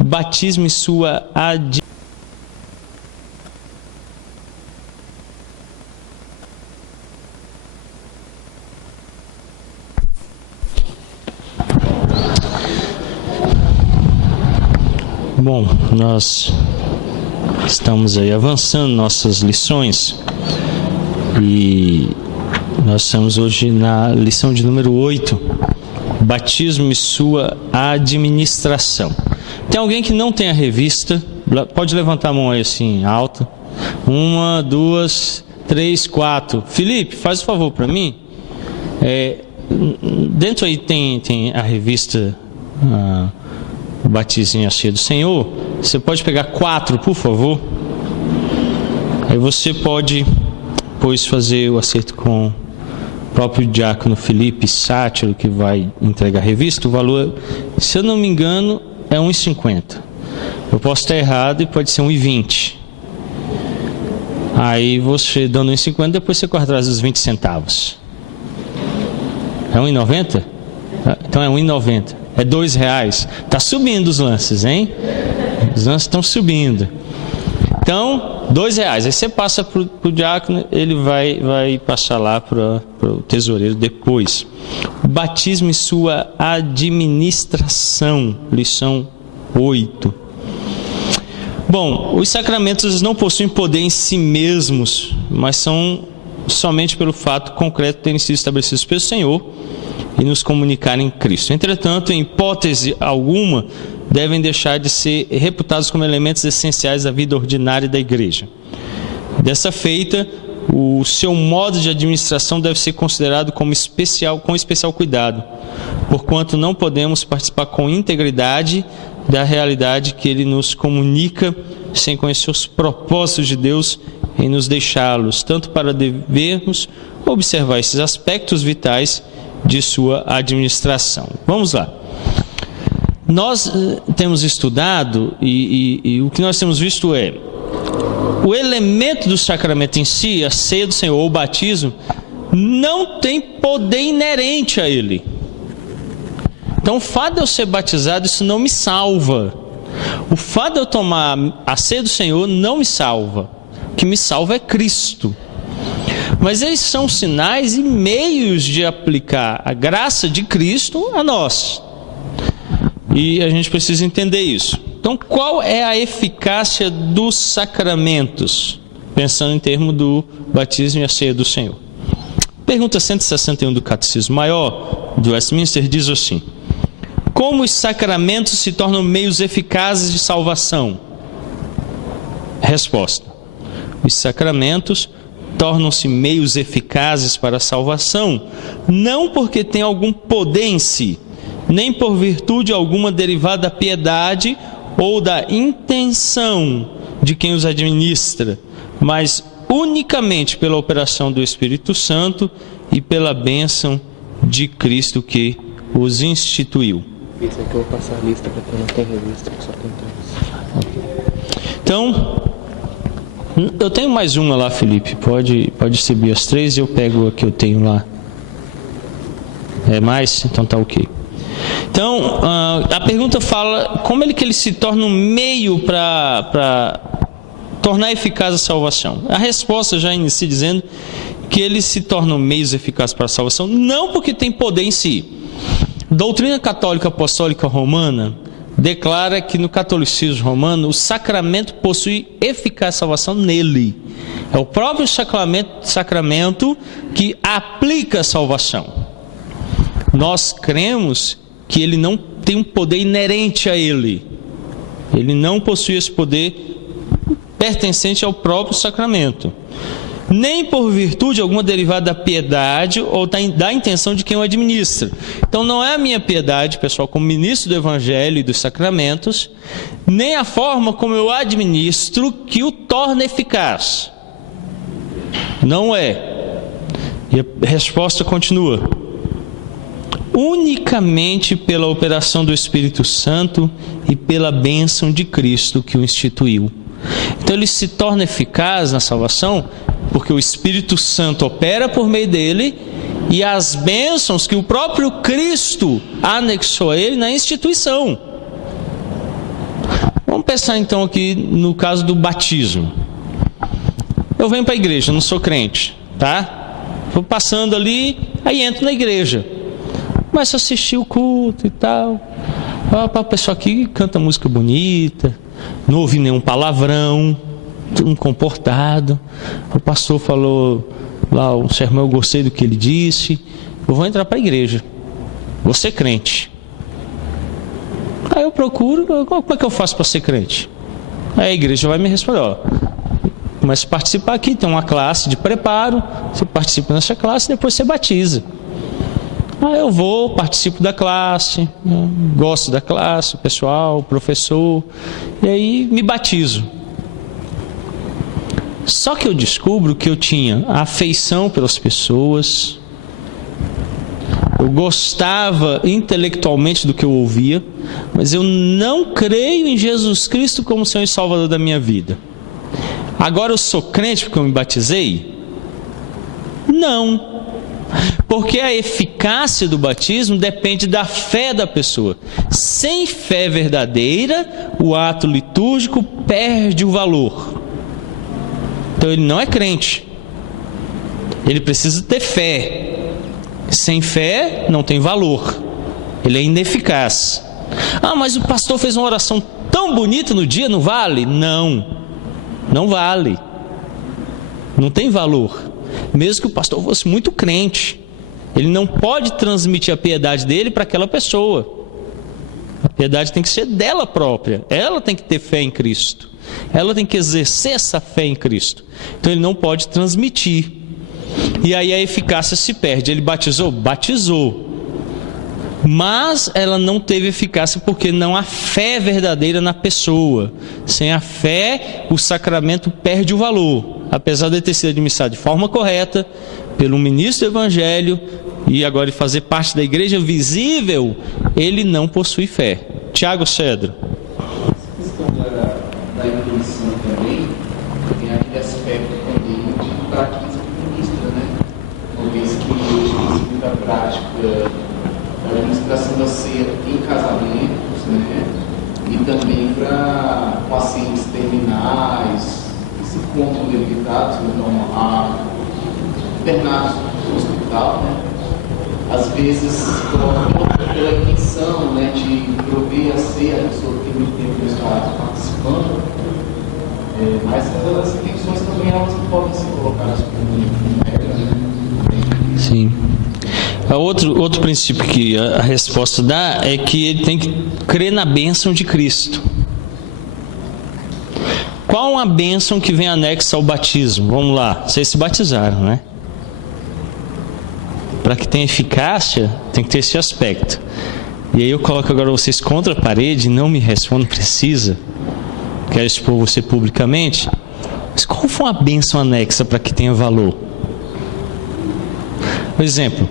batismo e sua Bom, nós estamos aí avançando nossas lições e nós estamos hoje na lição de número 8, batismo e sua administração. Tem alguém que não tem a revista? Pode levantar a mão aí assim, alta. 1, 2, 3, 4. Felipe, faz o favor para mim. Dentro aí tem a revista o batismo e a ceia do Senhor. Você pode pegar 4, por favor. Aí você pode depois fazer o acerto com o próprio diácono Felipe Sátiro, que vai entregar a revista. O valor, se eu não me engano, é 1,50. Eu posso estar errado e pode ser 1,20. Aí você dando 1,50, depois você corre atrás dos 20 centavos. É 1,90? Então é 1,90. É R$2. Está subindo os lances, hein? Os lances estão subindo. Então, R$2. Aí você passa para o diácono, ele vai passar lá para o tesoureiro depois. O batismo e sua administração. Lição 8. Bom, os sacramentos não possuem poder em si mesmos, mas são somente pelo fato concreto de terem sido estabelecidos pelo Senhor e nos comunicar em Cristo. Entretanto, em hipótese alguma, devem deixar de ser reputados como elementos essenciais da vida ordinária da igreja. Dessa feita, o seu modo de administração deve ser considerado com especial cuidado, porquanto não podemos participar com integridade da realidade que ele nos comunica sem conhecer os propósitos de Deus em nos deixá-los, tanto para devermos observar esses aspectos vitais de sua administração. Vamos lá. Nós temos estudado e o que nós temos visto é o elemento do sacramento em si, a ceia do Senhor ou o batismo, não tem poder inerente a ele. Então o fato de eu ser batizado, isso não me salva. O fato de eu tomar a ceia do Senhor não me salva. O que me salva é Cristo. Mas eles são sinais e meios de aplicar a graça de Cristo a nós. E a gente precisa entender isso. Então, qual é a eficácia dos sacramentos? Pensando em termos do batismo e a ceia do Senhor. Pergunta 161 do Catecismo Maior do Westminster diz assim: como os sacramentos se tornam meios eficazes de salvação? Resposta: os sacramentos tornam-se meios eficazes para a salvação, não porque tem algum poder em si, nem por virtude alguma derivada da piedade ou da intenção de quem os administra, mas unicamente pela operação do Espírito Santo e pela bênção de Cristo que os instituiu. Isso aqui eu vou passar a lista para quem não tem revista, que só tem 3. Então, eu tenho mais uma lá, Felipe. Pode distribuir as 3 e eu pego a que eu tenho lá. É mais? Então tá ok. Então, a pergunta fala como que ele se torna um meio para tornar eficaz a salvação. A resposta já inicia dizendo que eles se tornam meios eficazes para a salvação, não porque tem poder em si. Doutrina Católica Apostólica Romana declara que no catolicismo romano o sacramento possui eficaz salvação nele. É o próprio sacramento que aplica a salvação. Nós cremos que ele não tem um poder inerente a ele. Ele não possui esse poder pertencente ao próprio sacramento, nem por virtude alguma derivada da piedade ou da intenção de quem o administra. Então não é a minha piedade, pessoal, como ministro do Evangelho e dos sacramentos, nem a forma como eu administro que o torna eficaz. Não é. E a resposta continua: unicamente pela operação do Espírito Santo e pela bênção de Cristo que o instituiu. Então ele se torna eficaz na salvação porque o Espírito Santo opera por meio dele e as bênçãos que o próprio Cristo anexou a ele na instituição. Vamos pensar então aqui no caso do batismo. Eu venho para a igreja, não sou crente, tá? Vou passando ali, aí entro na igreja. Começo a assistir o culto e tal. A pessoa aqui canta música bonita, não ouvi nenhum palavrão, um comportado. O pastor falou lá o sermão, eu gostei do que ele disse. Eu vou entrar para a igreja, vou ser crente. Aí eu procuro, como é que eu faço para ser crente? Aí a igreja vai me responder, ó, começa a participar aqui, tem uma classe de preparo, você participa nessa classe, depois você batiza. Aí eu vou, participo da classe, gosto da classe, o pessoal, o professor, e aí me batizo. Só que eu descubro que eu tinha afeição pelas pessoas, eu gostava intelectualmente do que eu ouvia, mas eu não creio em Jesus Cristo como Senhor e Salvador da minha vida. Agora eu sou crente porque eu me batizei? Não. Porque a eficácia do batismo depende da fé da pessoa. Sem fé verdadeira, o ato litúrgico perde o valor. Então ele não é crente. Ele precisa ter fé. Sem fé não tem valor. Ele é ineficaz. Ah, mas o pastor fez uma oração tão bonita no dia, não vale? Não. Não vale. Não tem valor. Mesmo que o pastor fosse muito crente, ele não pode transmitir a piedade dele para aquela pessoa. A piedade tem que ser dela própria. Ela tem que ter fé em Cristo. Ela tem que exercer essa fé em Cristo. Então ele não pode transmitir. E aí a eficácia se perde. Ele batizou? Batizou. Mas ela não teve eficácia porque não há fé verdadeira na pessoa. Sem a fé, o sacramento perde o valor. Apesar de ter sido administrado de forma correta, pelo ministro do Evangelho, e agora de fazer parte da igreja visível, ele não possui fé. Tiago Cedro. Essa questão da intuição também, tem aquele aspecto também de fraqueza ministra, né? Uma vez que existe muita prática da administração da ceia em casamentos, né? E também para pacientes terminais, esse ponto debilitados, então, internados no hospital, né? Às vezes, pela intenção, né, de prover a ceia, a pessoa tem muito tempo que está participando, mas as intenções também elas não podem ser colocadas como regra, né? Sim. Outro princípio que a resposta dá é que ele tem que crer na bênção de Cristo. Qual a bênção que vem anexa ao batismo? Vamos lá, vocês se batizaram, né? Para que tenha eficácia, tem que ter esse aspecto. E aí eu coloco agora vocês contra a parede, não me respondam, precisa. Quero expor você publicamente. Mas qual foi a bênção anexa para que tenha valor? Por exemplo,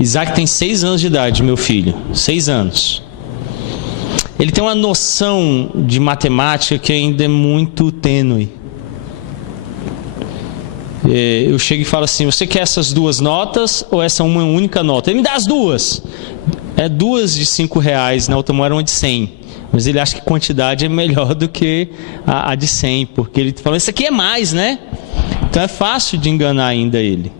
Isaac tem 6 anos de idade, meu filho. 6 anos. Ele tem uma noção de matemática que ainda é muito tênue. Eu chego e falo assim, você quer essas 2 notas ou essa uma única nota? Ele me dá as 2. É 2 de R$5, na outra moeda uma de 100. Mas ele acha que quantidade é melhor do que a de 100, porque ele fala, isso aqui é mais, né? Então é fácil de enganar ainda ele.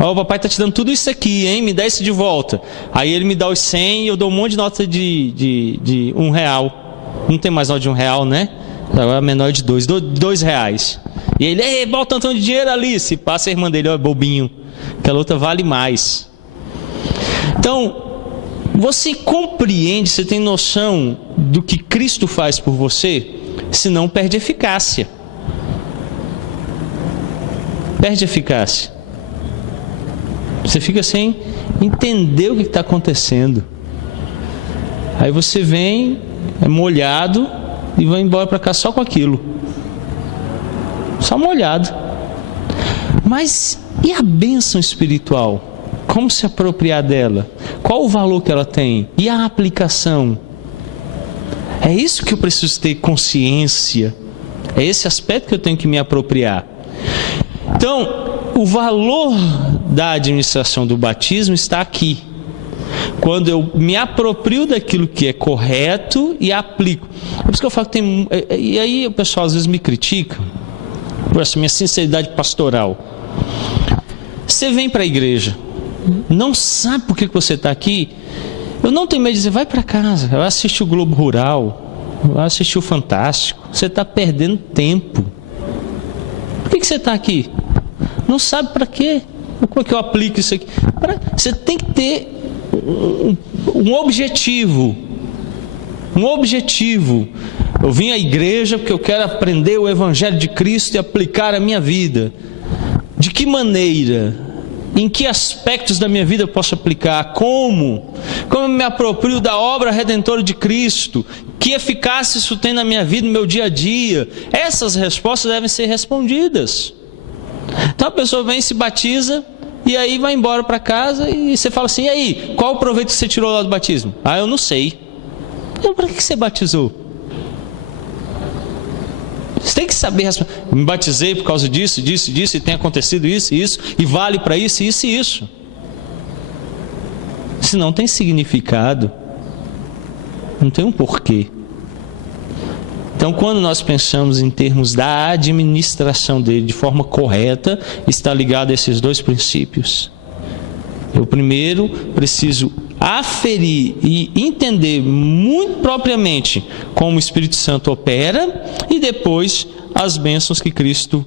Ó, o papai está te dando tudo isso aqui, hein? Me dá isso de volta. Aí ele me dá os 100 e eu dou um monte de nota de R$1. Não tem mais nota de R$1, né? Agora é menor de 2. R$2. E ele, bota tanto de dinheiro ali. Se passa a irmã dele, ó, bobinho. Aquela outra vale mais. Então, você compreende, você tem noção do que Cristo faz por você? Senão perde eficácia. Perde eficácia. Você fica sem entender o que está acontecendo. Aí você vem, é molhado e vai embora para cá só com aquilo. Só molhado. Mas e a bênção espiritual? Como se apropriar dela? Qual o valor que ela tem? E a aplicação? É isso que eu preciso ter consciência. É esse aspecto que eu tenho que me apropriar. Então, o valor da administração do batismo está aqui. Quando eu me aproprio daquilo que é correto e aplico. É por isso que eu falo que tem... E aí o pessoal às vezes me critica por essa minha sinceridade pastoral. Você vem para a igreja, não sabe por que você está aqui. Eu não tenho medo de dizer, vai para casa, vai assistir o Globo Rural, vai assistir o Fantástico. Você está perdendo tempo. Por que você está aqui? Não sabe para quê? Como é que eu aplico isso aqui? Você tem que ter um objetivo. Um objetivo. Eu vim à igreja porque eu quero aprender o Evangelho de Cristo e aplicar a minha vida. De que maneira? Em que aspectos da minha vida eu posso aplicar? Como? Como eu me aproprio da obra redentora de Cristo? Que eficácia isso tem na minha vida, no meu dia a dia? Essas respostas devem ser respondidas. Então a pessoa vem, se batiza e aí vai embora para casa e você fala assim, e aí, qual o proveito que você tirou lá do batismo? Ah, eu não sei. Então para que você batizou? Você tem que saber, me batizei por causa disso, e tem acontecido isso, e vale para isso, isso e isso. Se não tem significado, não tem um porquê. Então, quando nós pensamos em termos da administração dele de forma correta, está ligado a esses dois princípios. Eu primeiro preciso aferir e entender muito propriamente como o Espírito Santo opera e depois as bênçãos que Cristo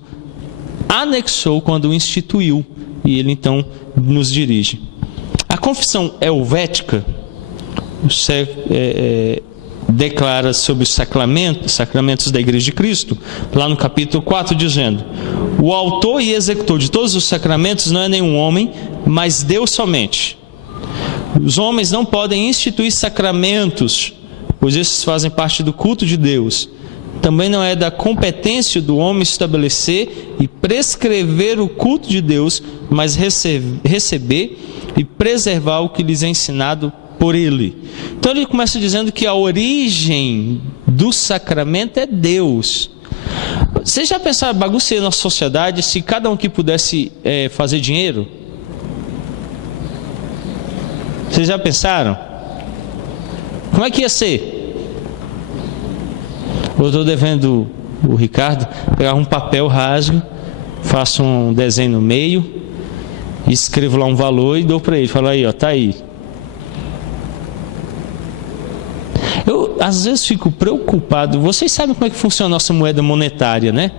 anexou quando o instituiu e ele então nos dirige. A confissão helvética declara sobre os sacramentos da Igreja de Cristo, lá no capítulo 4, dizendo: o autor e executor de todos os sacramentos não é nenhum homem, mas Deus somente. Os homens não podem instituir sacramentos, pois esses fazem parte do culto de Deus. Também não é da competência do homem estabelecer e prescrever o culto de Deus, mas receber e preservar o que lhes é ensinado por ele. Então ele começa dizendo que a origem do sacramento é Deus. Vocês já pensaram a bagunça na sociedade se cada um aqui pudesse fazer dinheiro? Vocês já pensaram? Como é que ia ser? Eu estou devendo o Ricardo pegar um papel, rasgo, faço um desenho no meio, escrevo lá um valor e dou para ele. Falo aí, ó, tá aí. Eu às vezes fico preocupado. Vocês sabem como é que funciona a nossa moeda monetária, né?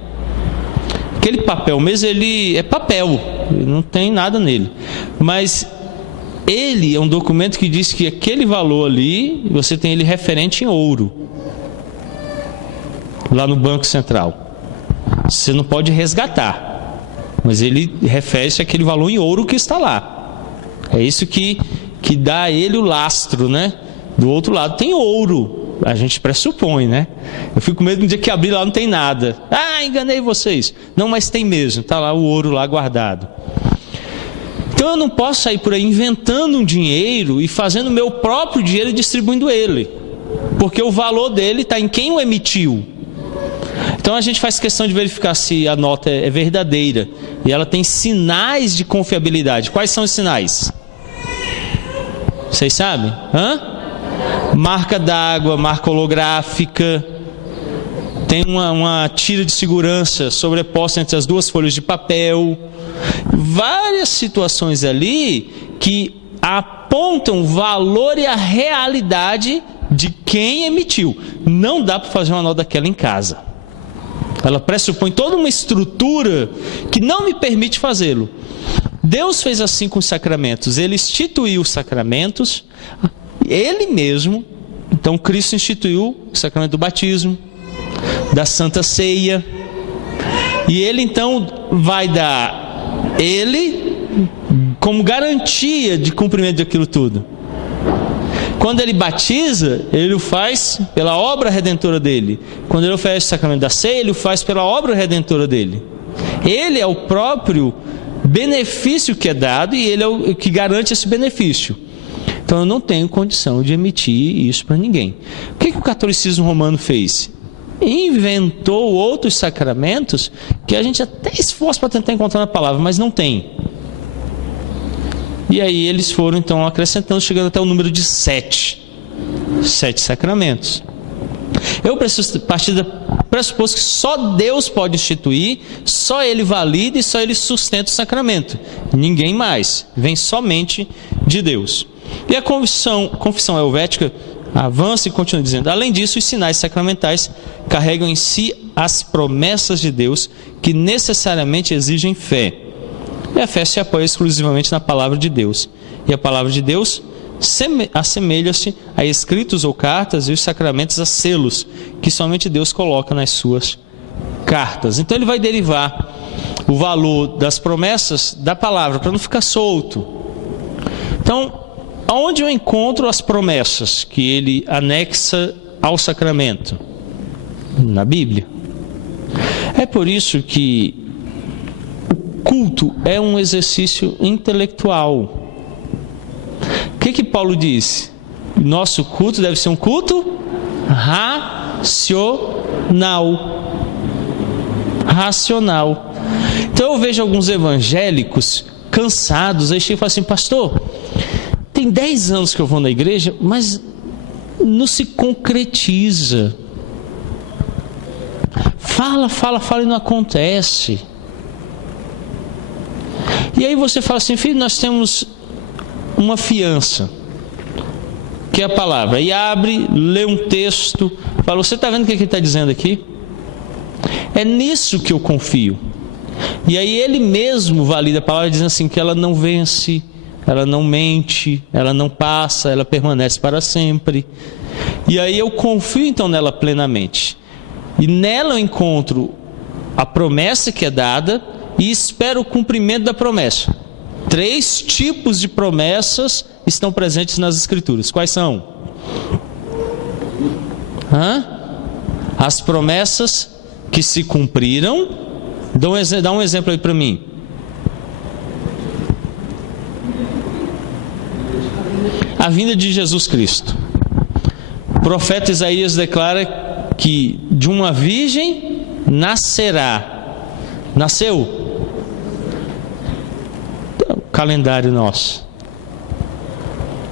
Aquele papel mesmo, ele é papel, não tem nada nele. Mas ele é um documento que diz que aquele valor ali, você tem ele referente em ouro, lá no Banco Central. Você não pode resgatar, mas ele refere-se àquele valor em ouro que está lá. É isso que dá a ele o lastro, né? Do outro lado tem ouro, a gente pressupõe, né? Eu fico com medo do dia que abrir lá não tem nada. Ah, enganei vocês. Não, mas tem mesmo, está lá o ouro lá guardado. Então eu não posso sair por aí inventando um dinheiro e fazendo o meu próprio dinheiro e distribuindo ele, porque o valor dele está em quem o emitiu. Então a gente faz questão de verificar se a nota é verdadeira e ela tem sinais de confiabilidade. Quais são os sinais? Vocês sabem? Marca d'água, marca holográfica, tem uma tira de segurança sobreposta entre as duas folhas de papel. Várias situações ali que apontam o valor e a realidade de quem emitiu. Não dá para fazer uma nota daquela em casa. Ela pressupõe toda uma estrutura que não me permite fazê-lo. Deus fez assim com os sacramentos. Ele instituiu os sacramentos, Ele mesmo. Então Cristo instituiu o sacramento do batismo, da Santa Ceia, e Ele então vai dar Ele como garantia de cumprimento daquilo tudo. Quando Ele batiza, Ele o faz pela obra redentora dEle. Quando Ele oferece o sacramento da ceia, Ele o faz pela obra redentora dEle. Ele é o próprio benefício que é dado e Ele é o que garante esse benefício. Então eu não tenho condição de emitir isso para ninguém. O que o catolicismo romano fez? Inventou outros sacramentos que a gente até esforça para tentar encontrar na palavra, mas não tem. E aí eles foram então acrescentando, chegando até o número de 7 sacramentos. Eu preciso partir do pressuposto que só Deus pode instituir, só Ele valida e só Ele sustenta o sacramento. Ninguém mais, vem somente de Deus. E a confissão helvética avança e continua dizendo: além disso, os sinais sacramentais carregam em si as promessas de Deus que necessariamente exigem fé. E a fé se apoia exclusivamente na palavra de Deus. E a palavra de Deus assemelha-se a escritos ou cartas, e os sacramentos a selos que somente Deus coloca nas suas cartas. Então ele vai derivar o valor das promessas da palavra, para não ficar solto. Então, aonde eu encontro as promessas que ele anexa ao sacramento? Na Bíblia. É por isso que o culto é um exercício intelectual. O que Paulo diz? Nosso culto deve ser um culto racional. Então eu vejo alguns evangélicos cansados, aí chegam e falam assim: pastor, tem 10 anos que eu vou na igreja, mas não se concretiza. Fala e não acontece. E aí você fala assim: filho, nós temos uma fiança, que é a palavra. E abre, lê um texto, fala: você está vendo o que ele está dizendo aqui? É nisso que eu confio. E aí ele mesmo valida a palavra, dizendo assim, que ela não vence, ela não mente, ela não passa, ela permanece para sempre. E aí eu confio então nela plenamente. E nela eu encontro a promessa que é dada e espero o cumprimento da promessa. 3 tipos de promessas estão presentes nas Escrituras. Quais são? As promessas que se cumpriram. Dá um exemplo aí para mim. A vinda de Jesus Cristo. O profeta Isaías declara que de uma virgem nascerá. Nasceu? Calendário nosso.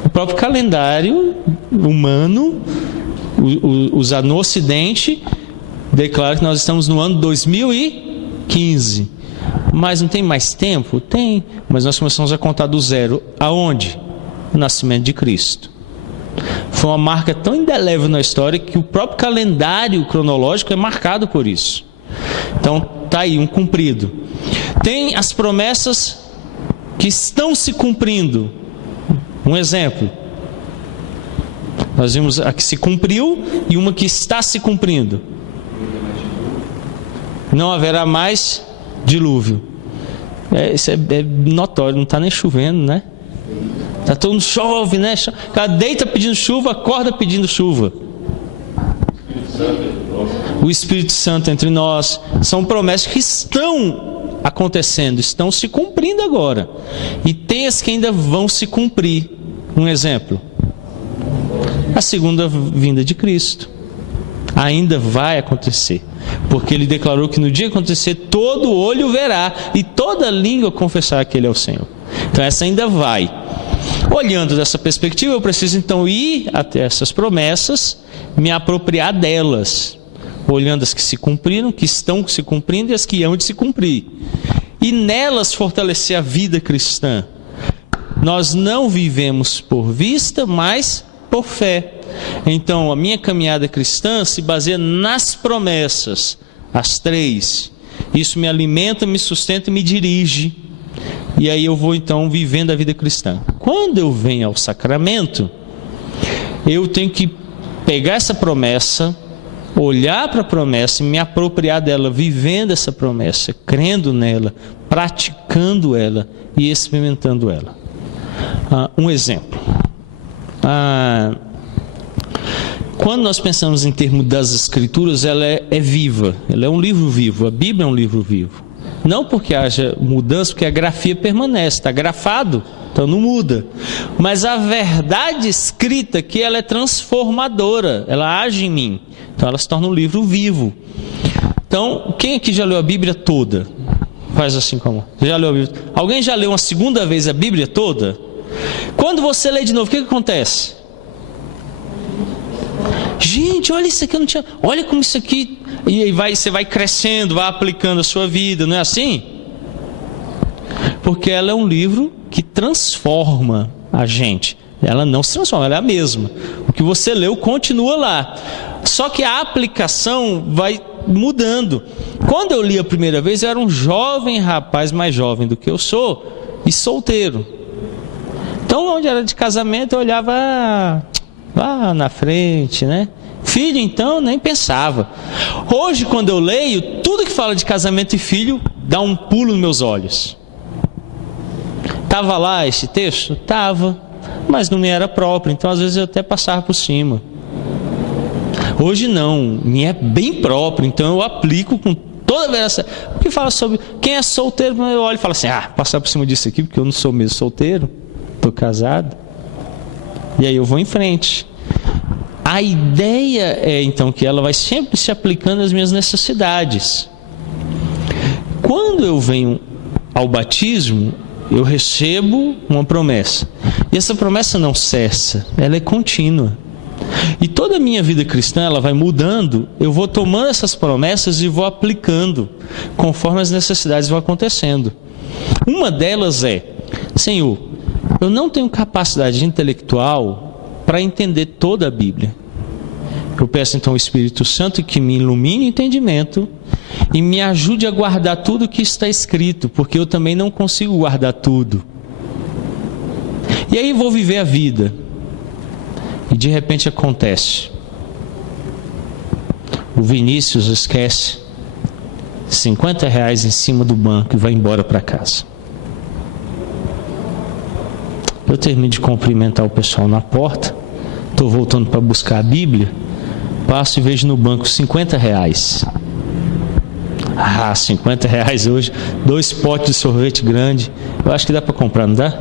O próprio calendário humano, usado no Ocidente, declara que nós estamos no ano 2015. Mas não tem mais tempo? Tem. Mas nós começamos a contar do zero. Aonde? O nascimento de Cristo. Foi uma marca tão indelével na história que o próprio calendário cronológico é marcado por isso. Então, está aí um cumprido. Tem as promessas que estão se cumprindo. Um exemplo. Nós vimos a que se cumpriu e uma que está se cumprindo. Não haverá mais dilúvio. Isso é notório, não está nem chovendo, né? Está todo mundo chove, né? Cada deita pedindo chuva, acorda pedindo chuva. O Espírito Santo entre nós. São promessas que estão acontecendo, estão se cumprindo agora. E tem as que ainda vão se cumprir. Um exemplo: a segunda vinda de Cristo. Ainda vai acontecer. Porque ele declarou que no dia que acontecer, todo olho verá e toda língua confessará que ele é o Senhor. Então essa ainda vai. Olhando dessa perspectiva, eu preciso então ir até essas promessas, me apropriar delas, olhando as que se cumpriram, que estão se cumprindo e as que hão de se cumprir, e nelas fortalecer a vida cristã. Nós não vivemos por vista, mas por fé. Então a minha caminhada cristã se baseia nas promessas, as 3. Isso me alimenta, me sustenta e me dirige. E aí eu vou então vivendo a vida cristã. Quando eu venho ao sacramento, eu tenho que pegar essa promessa, olhar para a promessa e me apropriar dela, vivendo essa promessa, crendo nela, praticando ela e experimentando ela. Um exemplo. Quando nós pensamos em termos das Escrituras, ela é viva, ela é um livro vivo, a Bíblia é um livro vivo. Não porque haja mudança, porque a grafia permanece, está grafado, então não muda. Mas a verdade escrita aqui, ela é transformadora, ela age em mim. Então ela se torna um livro vivo. Então, quem aqui já leu a Bíblia toda? Faz assim como. Já leu a Bíblia? Alguém já leu uma segunda vez a Bíblia toda? Quando você lê de novo, o que acontece? Gente, olha isso aqui, eu não tinha. Olha como isso aqui. E aí você vai crescendo, vai aplicando a sua vida, não é assim? Porque ela é um livro que transforma a gente. Ela não se transforma, ela é a mesma. O que você leu continua lá. Só que a aplicação vai mudando. Quando eu li a primeira vez, eu era um jovem rapaz, mais jovem do que eu sou, e solteiro. Então, onde era de casamento, eu olhava lá na frente, né? Filho, então, nem pensava. Hoje, quando eu leio, tudo que fala de casamento e filho, dá um pulo nos meus olhos. Estava lá esse texto? Estava, mas não me era próprio, então às vezes eu até passava por cima. Hoje não, me é bem próprio, então eu aplico com toda a veracidade. O que fala sobre quem é solteiro, eu olho e falo assim, passar por cima disso aqui, porque eu não sou mesmo solteiro, estou casado. E aí eu vou em frente. A ideia é então que ela vai sempre se aplicando às minhas necessidades. Quando eu venho ao batismo, eu recebo uma promessa. E essa promessa não cessa, ela é contínua. E toda a minha vida cristã, ela vai mudando, eu vou tomando essas promessas e vou aplicando, conforme as necessidades vão acontecendo. Uma delas é, Senhor, eu não tenho capacidade intelectual para entender toda a Bíblia. Eu peço então ao Espírito Santo que me ilumine o entendimento e me ajude a guardar tudo o que está escrito, porque eu também não consigo guardar tudo. E aí vou viver a vida. E de repente acontece. O Vinícius esquece R$50 em cima do banco e vai embora para casa. Eu termino de cumprimentar o pessoal na porta, estou voltando para buscar a Bíblia, passo e vejo no banco R$50. R$50 hoje, 2 potes de sorvete grande, eu acho que dá para comprar, não dá?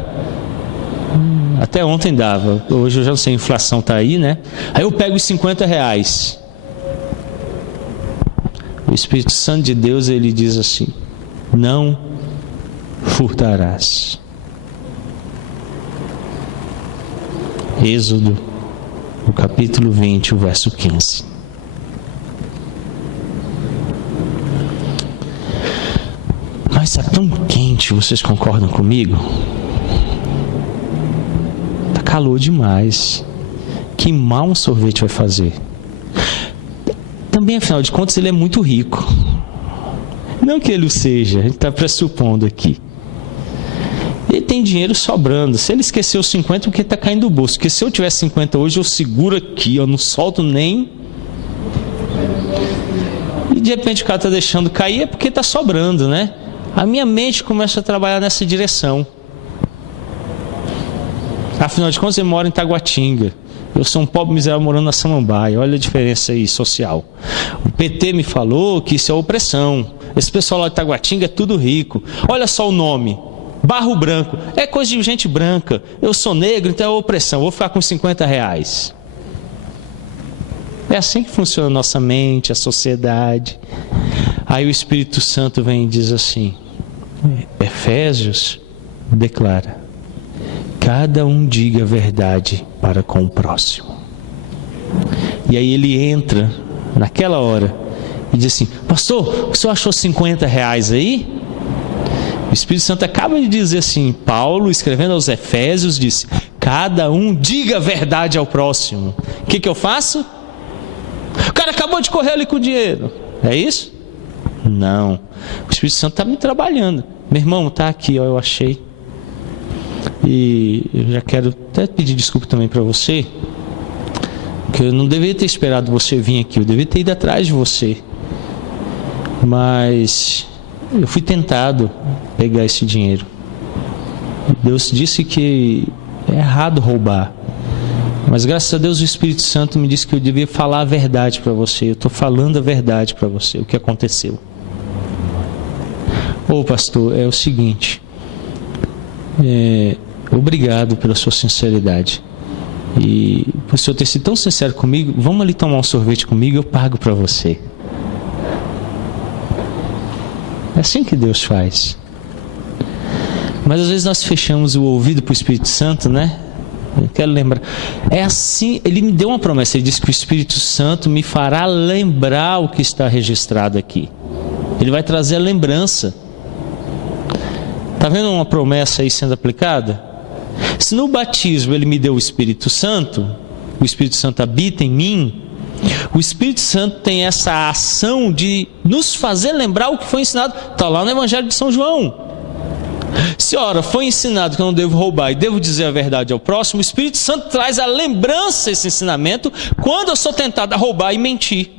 Até ontem dava, hoje eu já não sei, a inflação está aí, né? Aí eu pego os R$50. O Espírito Santo de Deus, ele diz assim, não furtarás. Êxodo, o capítulo 20, o verso 15. Mas está tão quente, vocês concordam comigo? Está calor demais. Que mal um sorvete vai fazer? Também, afinal de contas, ele é muito rico. Não que ele o seja, a gente está pressupondo aqui. Ele tem dinheiro sobrando. Se ele esqueceu 50, porque está caindo do bolso. Porque se eu tivesse 50 hoje, eu seguro aqui, eu não solto nem. E de repente o cara está deixando cair, é porque está sobrando, né? A minha mente começa a trabalhar nessa direção. Afinal de contas, eu moro em Taguatinga. Eu sou um pobre miserável morando na Samambaia. Olha a diferença aí social. O PT me falou que isso é opressão. Esse pessoal lá de Taguatinga é tudo rico. Olha só o nome. Barro Branco. É coisa de gente branca. Eu sou negro, então é opressão. Vou ficar com R$50. É assim que funciona a nossa mente, a sociedade. Aí o Espírito Santo vem e diz assim, Efésios declara, cada um diga a verdade para com o próximo. E aí ele entra naquela hora e diz assim, pastor, o senhor achou R$50 aí? O Espírito Santo acaba de dizer assim, Paulo escrevendo aos Efésios disse, cada um diga a verdade ao próximo. O que eu faço? O cara acabou de correr ali com o dinheiro. É isso? Não. O Espírito Santo está me trabalhando. Meu irmão, está aqui, ó, eu achei. E eu já quero até pedir desculpa também para você, porque eu não deveria ter esperado você vir aqui, eu deveria ter ido atrás de você. Mas eu fui tentado pegar esse dinheiro. Deus disse que é errado roubar. Mas graças a Deus o Espírito Santo me disse que eu devia falar a verdade para você. Eu estou falando a verdade para você, o que aconteceu. Pastor, é o seguinte, obrigado pela sua sinceridade. E por o senhor ter sido tão sincero comigo, vamos ali tomar um sorvete comigo, eu pago para você. assim que Deus faz. Mas às vezes nós fechamos o ouvido para o Espírito Santo, né? Eu quero lembrar. É assim, ele me deu uma promessa. Ele disse que o Espírito Santo me fará lembrar o que está registrado aqui. Ele vai trazer a lembrança. Está vendo uma promessa aí sendo aplicada? Se no batismo ele me deu o Espírito Santo habita em mim, o Espírito Santo tem essa ação de nos fazer lembrar o que foi ensinado. Está lá no Evangelho de São João. Se ora foi ensinado que eu não devo roubar e devo dizer a verdade ao próximo, o Espírito Santo traz a lembrança esse ensinamento quando eu sou tentado a roubar e mentir.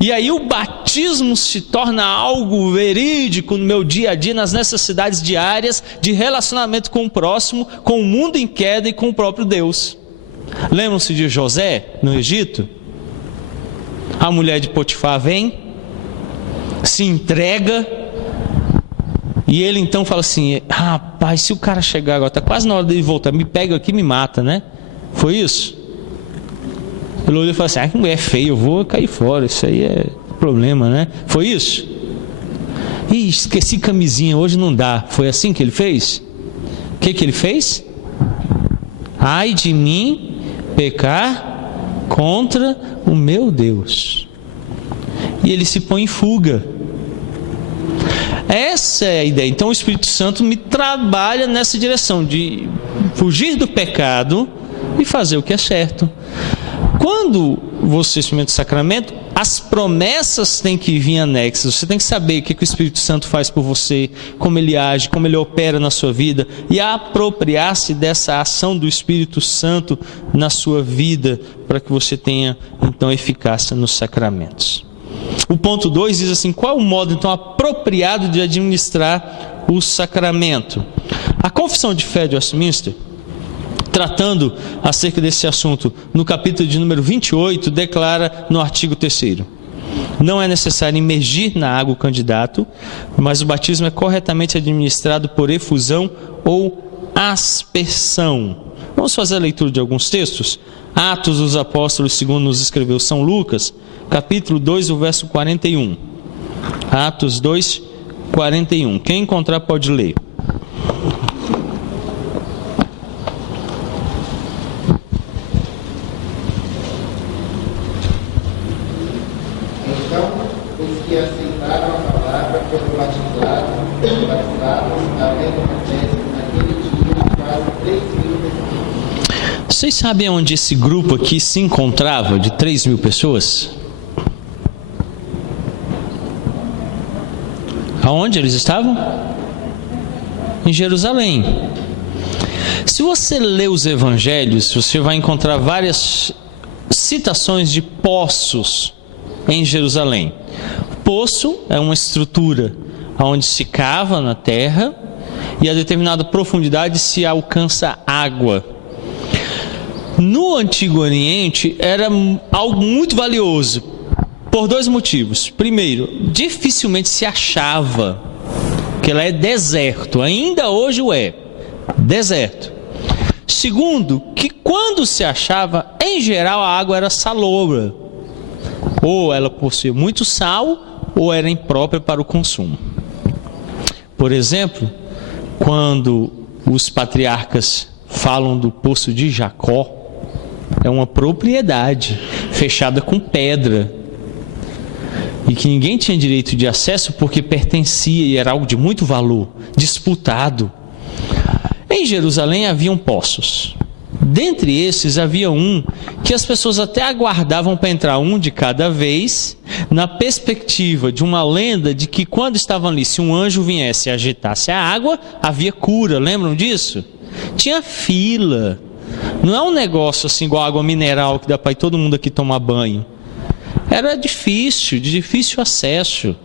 E aí o batismo se torna algo verídico no meu dia a dia, nas necessidades diárias de relacionamento com o próximo, com o mundo em queda e com o próprio Deus. Lembram-se de José no Egito? A mulher de Potifar vem, se entrega, e ele então fala assim: rapaz, se o cara chegar agora, está quase na hora dele voltar, me pega aqui e me mata, né? Foi isso? Ele olhou e falou assim: que mulher feia, eu vou cair fora, isso aí é problema, né? Foi isso? Ih, esqueci camisinha, hoje não dá. Foi assim que ele fez? O que ele fez? Ai de mim, pecar contra o meu Deus. E ele se põe em fuga. Essa é a ideia. Então o Espírito Santo me trabalha nessa direção de fugir do pecado e fazer o que é certo. Quando você experimenta o sacramento, as promessas têm que vir anexas. Você tem que saber o que o Espírito Santo faz por você, como ele age, como ele opera na sua vida, e apropriar-se dessa ação do Espírito Santo na sua vida, para que você tenha então eficácia nos sacramentos. O ponto 2 diz assim: qual é o modo então apropriado de administrar o sacramento? A Confissão de Fé de Westminster, tratando acerca desse assunto, no capítulo de número 28, declara no artigo 3º: não é necessário imergir na água o candidato, mas o batismo é corretamente administrado por efusão ou aspersão. Vamos fazer a leitura de alguns textos? Atos dos Apóstolos, segundo nos escreveu São Lucas, capítulo 2, o verso 41. Atos 2, 41. Quem encontrar pode ler. Que aceitaram a palavra foram batizados, havendo naquele dia quase 3.000 pessoas. Vocês sabem onde esse grupo aqui se encontrava, de 3.000 pessoas? Aonde eles estavam? Em Jerusalém. Se você lê os evangelhos, você vai encontrar várias citações de poços em Jerusalém. Poço é uma estrutura onde se cava na terra e a determinada profundidade se alcança água. No Antigo Oriente era algo muito valioso por dois motivos. Primeiro, dificilmente se achava, porque ela é deserto, ainda hoje o é, deserto. Segundo, que quando se achava, em geral a água era salobra, ou ela possuía muito sal, ou era imprópria para o consumo. Por exemplo, quando os patriarcas falam do poço de Jacó, é uma propriedade fechada com pedra e que ninguém tinha direito de acesso porque pertencia e era algo de muito valor, disputado. Em Jerusalém haviam poços. Dentre esses havia um que as pessoas até aguardavam para entrar um de cada vez, na perspectiva de uma lenda de que quando estavam ali, se um anjo viesse e agitasse a água, havia cura. Lembram disso? Tinha fila. Não é um negócio assim igual água mineral que dá para ir todo mundo aqui tomar banho. Era difícil, de difícil acesso.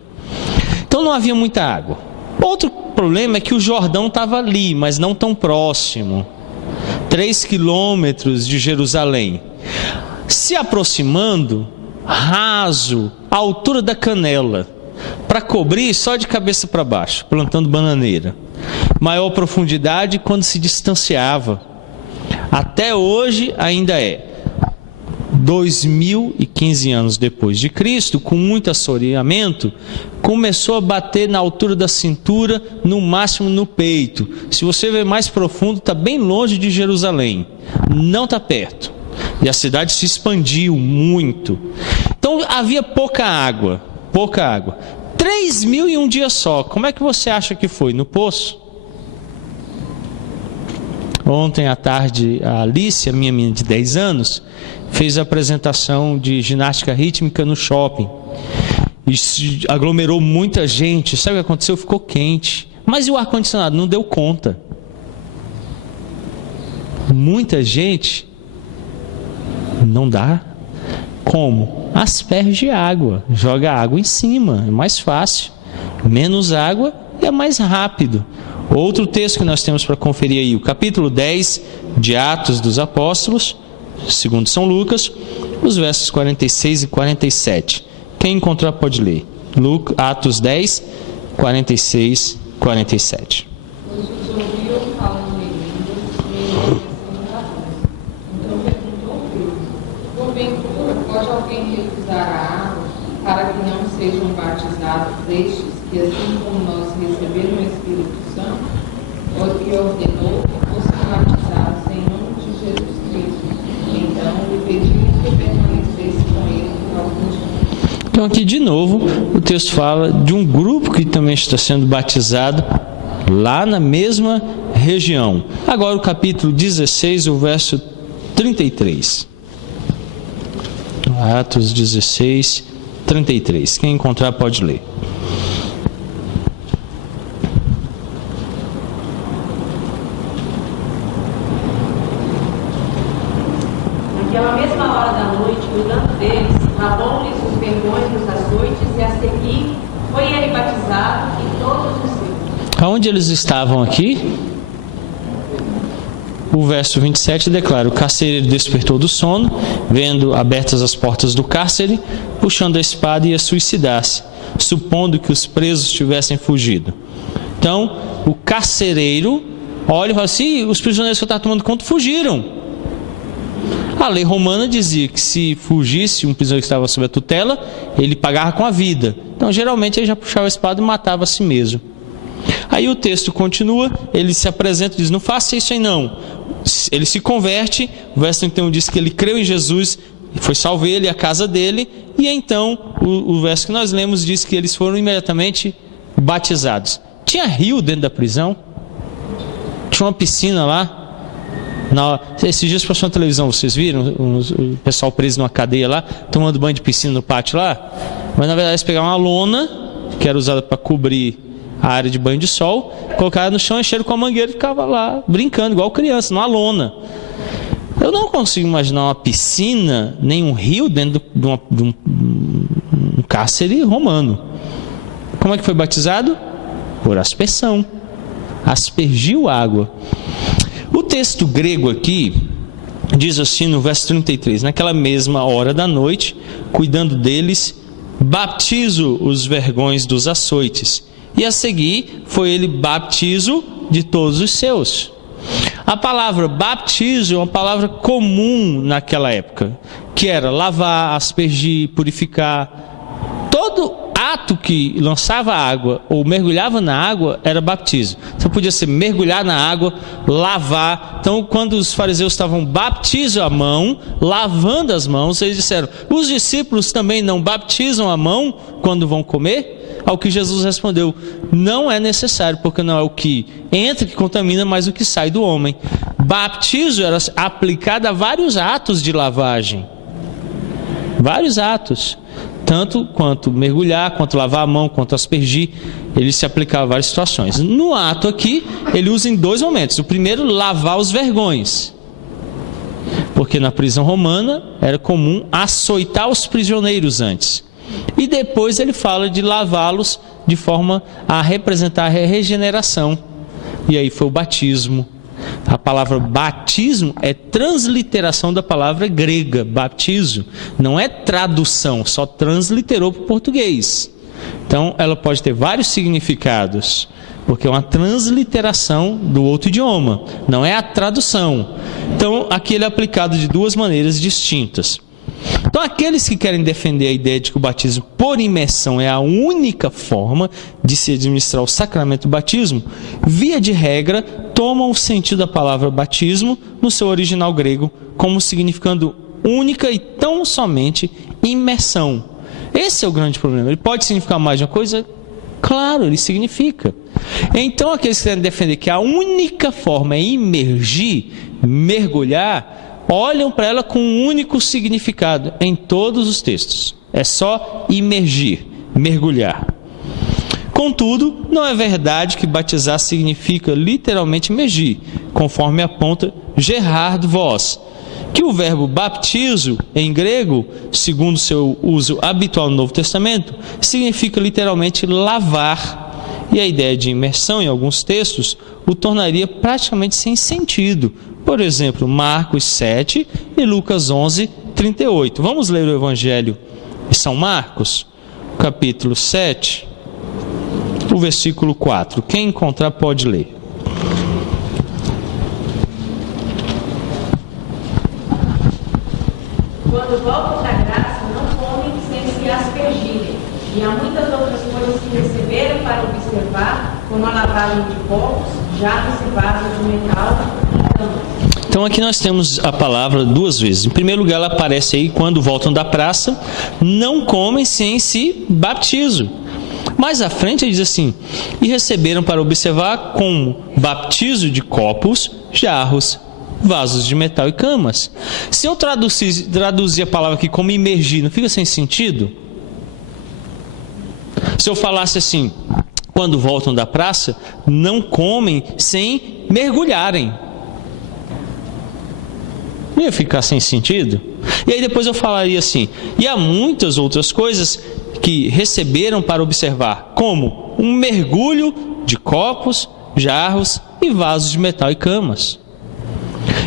Então não havia muita água. Outro problema é que o Jordão estava ali, mas não tão próximo. 3 quilômetros de Jerusalém. Se aproximando, raso, à altura da canela, para cobrir só de cabeça para baixo, plantando bananeira. Maior profundidade quando se distanciava. Até hoje ainda é. 2015 anos depois de Cristo, com muito assoreamento, começou a bater na altura da cintura, no máximo no peito. Se você ver mais profundo, está bem longe de Jerusalém, não está perto. E a cidade se expandiu muito. Então havia pouca água. 3.000 em um dia só. Como é que você acha que foi? No poço? Ontem à tarde, a Alice, a minha menina de 10 anos, fez a apresentação de ginástica rítmica no shopping. E se aglomerou muita gente. Sabe o que aconteceu? Ficou quente. Mas e o ar-condicionado? Não deu conta. Muita gente. Não dá. Como? Asperge água. Joga água em cima. É mais fácil. Menos água é mais rápido. Outro texto que nós temos para conferir aí, o capítulo 10 de Atos dos Apóstolos, segundo São Lucas, os versos 46 e 47. Quem encontrar pode ler. Atos 10, 46, 47. Então perguntou Pedro: porventura pode alguém recusar a água para que não sejam batizados destes que, assim como nós, receberam o Espírito Santo? E ordenou que fossem batizados em nome de Jesus Cristo. Então lhe pediu que permanecesse com ele por algum dia. Então aqui de novo o texto fala de um grupo que também está sendo batizado lá na mesma região. Agora o capítulo 16, o verso 33. Atos 16, 33. Quem encontrar pode ler. Naquela mesma hora da noite, cuidando deles, lavou-lhes os vergões dos açoites e a seguir foi ele batizado e todos os seus. Aonde eles estavam aqui? O verso 27 declara: o carcereiro despertou do sono, vendo abertas as portas do cárcere, puxando a espada ia suicidar-se, supondo que os presos tivessem fugido. Então, o carcereiro olha e fala assim: os prisioneiros que eu estava tomando conta fugiram. A lei romana dizia que se fugisse um prisioneiro que estava sob a tutela, ele pagava com a vida. Então, geralmente, ele já puxava a espada e matava a si mesmo. Aí o texto continua, ele se apresenta e diz: não faça isso aí não. Ele se converte, o verso 31 diz que ele creu em Jesus, foi salvo ele e a casa dele, e então o verso que nós lemos diz que eles foram imediatamente batizados. Tinha rio dentro da prisão, tinha uma piscina lá. Esses dias passou na televisão, vocês viram o pessoal preso numa cadeia lá, tomando banho de piscina no pátio lá? Mas na verdade eles pegaram uma lona, que era usada para cobrir a área de banho de sol, colocaram no chão, encheram com a mangueira e ficava lá brincando, igual criança, numa lona. Eu não consigo imaginar uma piscina, nem um rio dentro de um cárcere romano. Como é que foi batizado? Por aspersão. Aspergiu água. O texto grego aqui diz assim no verso 33: naquela mesma hora da noite, cuidando deles, baptizo os vergões dos açoites. E a seguir foi ele baptizo de todos os seus. A palavra baptizo é uma palavra comum naquela época, que era lavar, aspergir, purificar. Todo ato que lançava água ou mergulhava na água era batismo. Então podia ser mergulhar na água, lavar. Então quando os fariseus estavam baptizando a mão, lavando as mãos, eles disseram: os discípulos também não baptizam a mão quando vão comer? Ao que Jesus respondeu: não é necessário, porque não é o que entra que contamina, mas o que sai do homem. Batismo era aplicado a vários atos de lavagem. Vários atos. Tanto quanto mergulhar, quanto lavar a mão, quanto aspergir, ele se aplicava a várias situações. No ato aqui, ele usa em dois momentos. O primeiro, lavar os vergões. Porque na prisão romana era comum açoitar os prisioneiros antes. E depois ele fala de lavá-los de forma a representar a regeneração. E aí foi o batismo. A palavra batismo é transliteração da palavra grega, baptizo. Não é tradução, só transliterou para o português. Então ela pode ter vários significados, porque é uma transliteração do outro idioma, não é a tradução. Então aqui ele é aplicado de duas maneiras distintas. Então, aqueles que querem defender a ideia de que o batismo por imersão é a única forma de se administrar o sacramento do batismo, via de regra, tomam o sentido da palavra batismo no seu original grego como significando única e tão somente imersão. Esse é o grande problema. Ele pode significar mais de uma coisa? Claro, ele significa. Então, aqueles que querem defender que a única forma é imergir, mergulhar, olham para ela com um único significado em todos os textos. É só imergir, mergulhar. Contudo, não é verdade que batizar significa literalmente imergir, conforme aponta Gerhard Voss, que o verbo baptizo, em grego, segundo seu uso habitual no Novo Testamento, significa literalmente lavar. E a ideia de imersão, em alguns textos, o tornaria praticamente sem sentido. Por exemplo, Marcos 7 e Lucas 11, 38. Vamos ler o Evangelho de São Marcos, capítulo 7, o versículo 4. Quem encontrar pode ler. Quando voltam da graça, não comem sem se aspergirem. E há muitas outras coisas que receberam para observar, como a lavagem de copos, jarros e vasos de metal e camas. Então aqui nós temos a palavra duas vezes. Em primeiro lugar, ela aparece aí quando voltam da praça, não comem sem se baptizo. Mais à frente ele diz assim: e receberam para observar com baptizo de copos, jarros, vasos de metal e camas. Se eu traduzir a palavra aqui como imergir, não fica sem sentido? Se eu falasse assim, quando voltam da praça, não comem sem mergulharem, não ia ficar sem sentido? E aí depois eu falaria assim: e há muitas outras coisas que receberam para observar, como um mergulho de copos, jarros e vasos de metal e camas.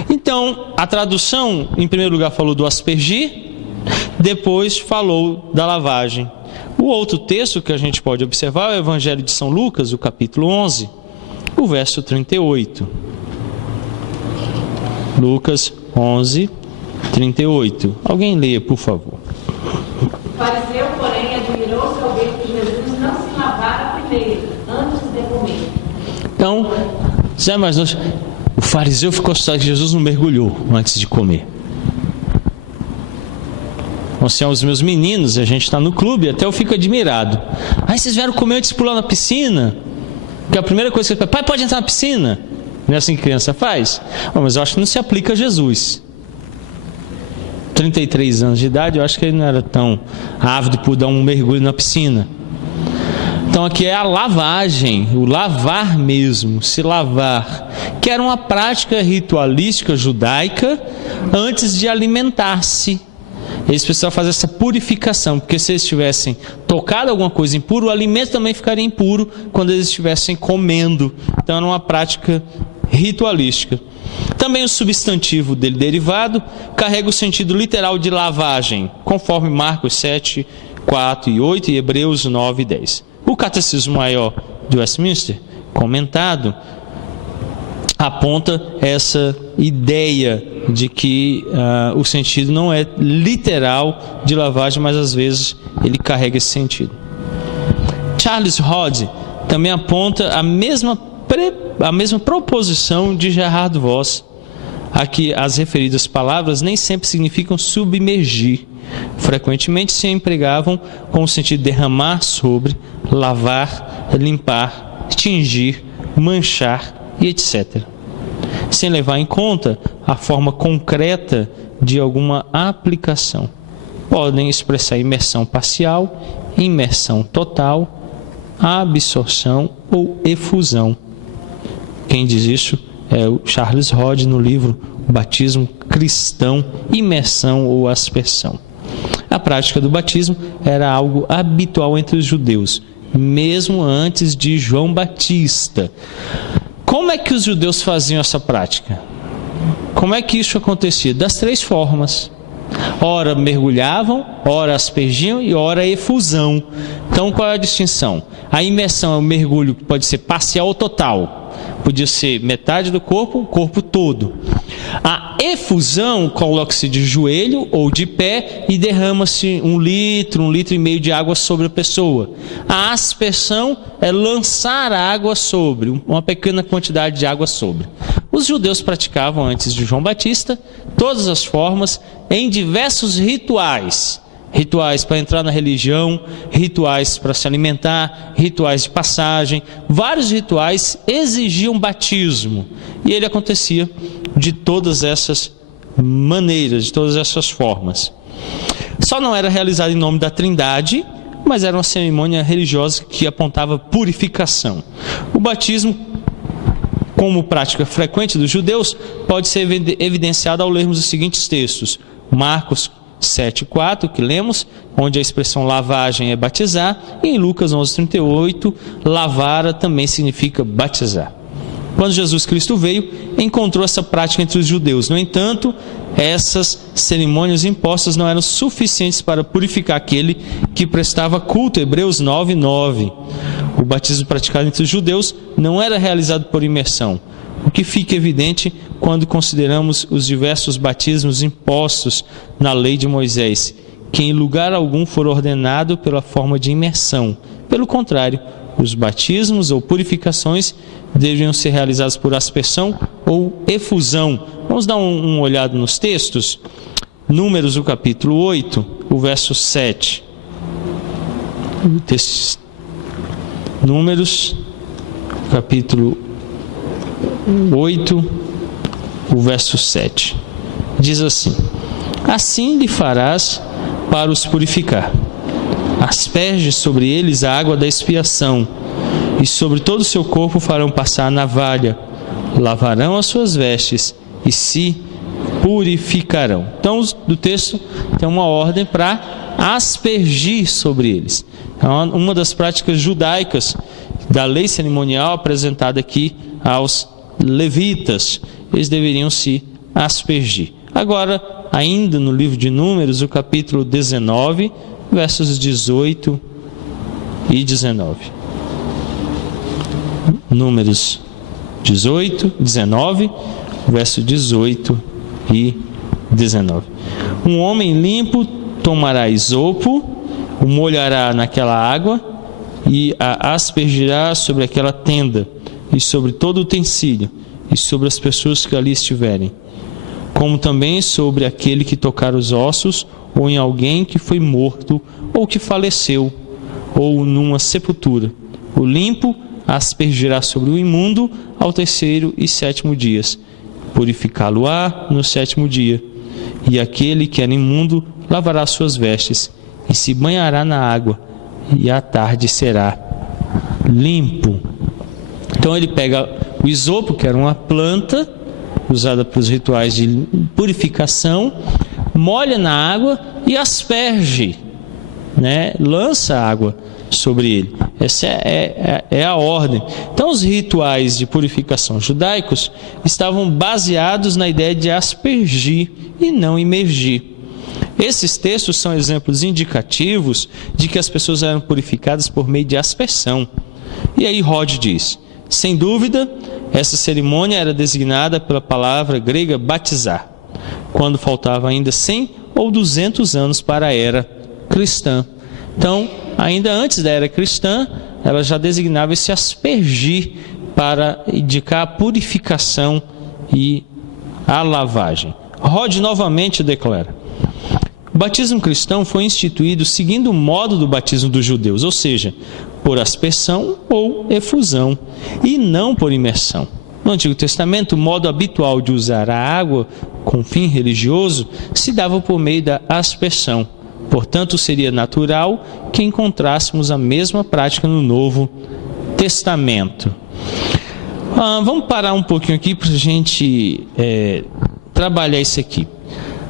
Então, a tradução, em primeiro lugar, falou do aspergir, depois falou da lavagem. O outro texto que a gente pode observar é o Evangelho de São Lucas, o capítulo 11, o verso 38. Lucas 11, 38. Alguém leia, por favor. O fariseu, porém, admirou-se ao ver que Jesus não se lavara primeiro, antes de comer. Então, o fariseu ficou assustado que Jesus não mergulhou antes de comer. Então, se são os meus meninos, a gente está no clube, até eu fico admirado. Aí vocês vieram comer antes de pular na piscina? Que a primeira coisa que você fala: pai, pode entrar na piscina? Não é assim que criança faz? Mas eu acho que não se aplica a Jesus. 33 anos de idade, eu acho que ele não era tão ávido por dar um mergulho na piscina. Então aqui é a lavagem, o lavar mesmo, se lavar, que era uma prática ritualística judaica antes de alimentar-se. Eles precisavam fazer essa purificação, porque se eles tivessem tocado alguma coisa impura, o alimento também ficaria impuro quando eles estivessem comendo. Então era uma prática ritualística. Também o substantivo dele derivado carrega o sentido literal de lavagem, conforme Marcos 7, 4 e 8 e Hebreus 9 e 10. O Catecismo Maior de Westminster, comentado, aponta essa ideia de que o sentido não é literal de lavagem, mas às vezes ele carrega esse sentido. Charles Hodge também aponta a mesma proposição de Gerhard Voss. Aqui as referidas palavras nem sempre significam submergir. Frequentemente se empregavam com o sentido de derramar sobre, lavar, limpar, tingir, manchar e etc. Sem levar em conta a forma concreta de alguma aplicação. Podem expressar imersão parcial, imersão total, absorção ou efusão. Quem diz isso é o Charles Hodge no livro Batismo Cristão, Imersão ou Aspersão. A prática do batismo era algo habitual entre os judeus, mesmo antes de João Batista. Como é que os judeus faziam essa prática? Como é que isso acontecia? Das três formas. Ora mergulhavam, ora aspergiam e ora efusão. Então qual é a distinção? A imersão é um mergulho que pode ser parcial ou total. podia ser metade do corpo, o corpo todo. A efusão, coloca-se de joelho ou de pé e derrama-se 1 litro, 1,5 litro de água sobre a pessoa. A aspersão é lançar água sobre, uma pequena quantidade de água sobre. Os judeus praticavam, antes de João Batista, todas as formas em diversos rituais. Rituais para entrar na religião, rituais para se alimentar, rituais de passagem. Vários rituais exigiam batismo. E ele acontecia de todas essas maneiras, de todas essas formas. Só não era realizado em nome da Trindade, mas era uma cerimônia religiosa que apontava purificação. O batismo, como prática frequente dos judeus, pode ser evidenciado ao lermos os seguintes textos. Marcos 7,4, que lemos, onde a expressão lavagem é batizar, e em Lucas 11,38, lavara também significa batizar. Quando Jesus Cristo veio, encontrou essa prática entre os judeus. No entanto, essas cerimônias impostas não eram suficientes para purificar aquele que prestava culto. Hebreus 9,9. O batismo praticado entre os judeus não era realizado por imersão, o que fica evidente quando consideramos os diversos batismos impostos na lei de Moisés, que em lugar algum foram ordenados pela forma de imersão. Pelo contrário, os batismos ou purificações deveriam ser realizados por aspersão ou efusão. Vamos dar uma olhada nos textos. Números, o capítulo 8, o verso 7. Números, capítulo 8, o verso 7. Diz assim: assim lhe farás para os purificar. Asperge sobre eles a água da expiação, e sobre todo o seu corpo farão passar a navalha, lavarão as suas vestes e se purificarão. Então, do texto tem uma ordem para aspergir sobre eles. É uma das práticas judaicas da lei cerimonial apresentada aqui aos levitas. Eles deveriam se aspergir. Agora, ainda no livro de Números, o capítulo 19, versos 18 e 19. Números 18, 19, verso 18 e 19. Um homem limpo tomará isopo, o molhará naquela água e a aspergirá sobre aquela tenda e sobre todo o utensílio e sobre as pessoas que ali estiverem, como também sobre aquele que tocar os ossos ou em alguém que foi morto ou que faleceu ou numa sepultura. O limpo aspergirá sobre o imundo ao 3º e 7º dias, purificá-lo-á no 7º dia, e aquele que era imundo lavará suas vestes e se banhará na água, e à tarde será limpo. Então ele pega o isopo, que era uma planta usada para os rituais de purificação, molha na água e asperge, lança água sobre ele. Essa é a ordem. Então, os rituais de purificação judaicos estavam baseados na ideia de aspergir e não imergir. Esses textos são exemplos indicativos de que as pessoas eram purificadas por meio de aspersão. E aí Rod diz: sem dúvida, essa cerimônia era designada pela palavra grega batizar, quando faltava ainda 100 ou 200 anos para a era cristã. Então, ainda antes da era cristã, ela já designava esse aspergir para indicar a purificação e a lavagem. Rod novamente declara: o batismo cristão foi instituído seguindo o modo do batismo dos judeus, ou seja, por aspersão ou efusão, e não por imersão. No Antigo Testamento, o modo habitual de usar a água com fim religioso se dava por meio da aspersão. Portanto, seria natural que encontrássemos a mesma prática no Novo Testamento. Vamos parar um pouquinho aqui para a gente trabalhar isso aqui.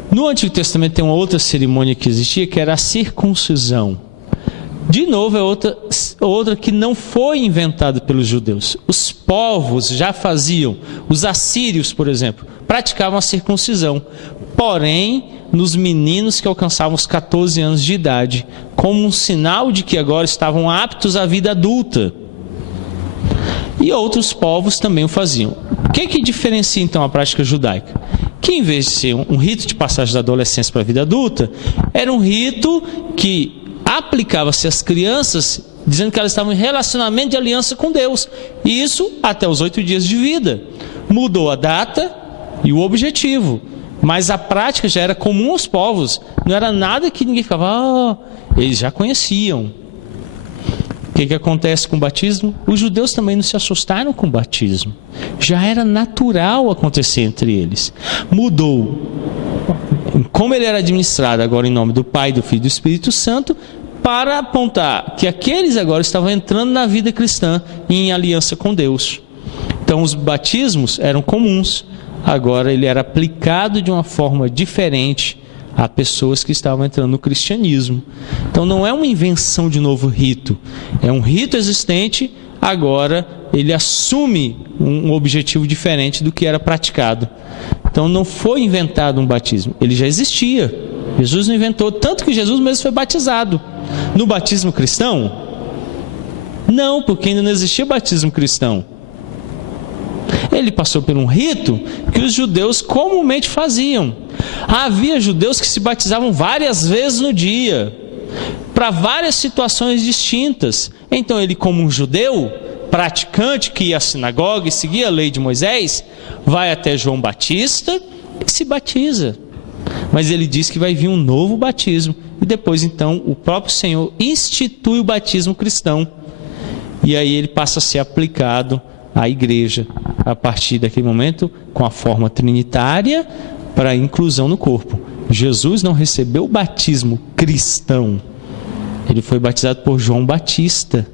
No Antigo Testamento tem uma outra cerimônia que existia, que era a circuncisão. De novo, é outra que não foi inventada pelos judeus. Os povos já faziam. Os assírios, por exemplo, praticavam a circuncisão. Porém, nos meninos que alcançavam os 14 anos de idade, como um sinal de que agora estavam aptos à vida adulta. e outros povos também o faziam. O que diferencia então a prática judaica? Que em vez de ser um rito de passagem da adolescência para a vida adulta, era um rito que aplicava-se às crianças, dizendo que elas estavam em relacionamento de aliança com Deus, e isso até os 8 dias de vida. Mudou a data e o objetivo, mas a prática já era comum aos povos, não era nada que ninguém ficava, eles já conheciam. O que acontece com o batismo? Os judeus também não se assustaram com o batismo, já era natural acontecer entre eles. Mudou como ele era administrado agora em nome do Pai, do Filho e do Espírito Santo, para apontar que aqueles agora estavam entrando na vida cristã em aliança com Deus. Então os batismos eram comuns, agora ele era aplicado de uma forma diferente a pessoas que estavam entrando no cristianismo. Então não é uma invenção de novo rito, é um rito existente, agora ele assume um objetivo diferente do que era praticado. Então não foi inventado um batismo, ele já existia. Jesus não inventou, tanto que Jesus mesmo foi batizado. No batismo cristão? Não, porque ainda não existia batismo cristão. Ele passou por um rito que os judeus comumente faziam. Havia judeus que se batizavam várias vezes no dia, para várias situações distintas. Então ele, como um judeu praticante que ia à sinagoga e seguia a lei de Moisés, vai até João Batista e se batiza. Mas ele diz que vai vir um novo batismo, e depois então o próprio Senhor institui o batismo cristão, e aí ele passa a ser aplicado à igreja a partir daquele momento, com a forma trinitária, para a inclusão no corpo. Jesus não recebeu o batismo cristão, ele foi batizado por João Batista,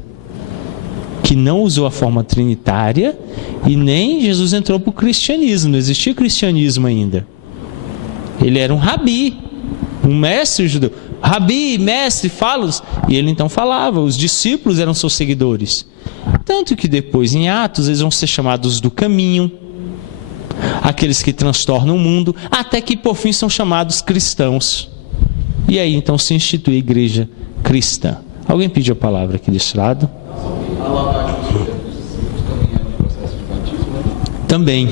que não usou a forma trinitária, e nem Jesus entrou para o cristianismo, não existia cristianismo ainda. Ele era um rabi, um mestre judeu. Rabi, mestre, fala-os. E ele então falava, os discípulos eram seus seguidores. Tanto que depois em Atos eles vão ser chamados do caminho, aqueles que transtornam o mundo, até que por fim são chamados cristãos. E aí então se institui a igreja cristã. Alguém pediu a palavra aqui desse lado? A lavagem dos discípulos também era um processo de batismo, né? Também.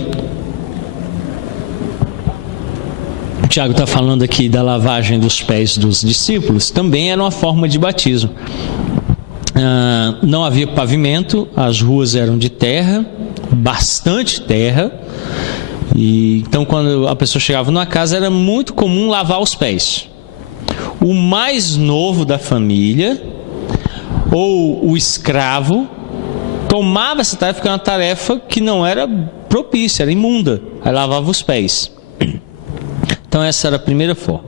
O Tiago está falando aqui da lavagem dos pés dos discípulos, também era uma forma de batismo. Não havia pavimento, as ruas eram de terra, bastante terra, e então quando a pessoa chegava numa casa era muito comum lavar os pés. O mais novo da família, ou o escravo, tomava essa tarefa, porque era uma tarefa que não era propícia, era imunda, aí lavava os pés. Então essa era a primeira forma.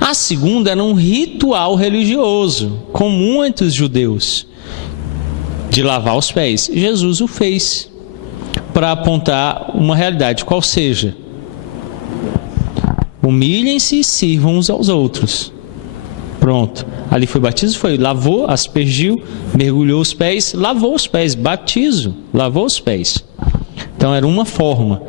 A segunda era um ritual religioso, comum entre os judeus, de lavar os pés. Jesus o fez, para apontar uma realidade, qual seja: humilhem-se e sirvam uns aos outros. Pronto, ali foi batismo, foi, lavou, aspergiu, mergulhou os pés, lavou os pés, batizo, lavou os pés. Então era uma forma.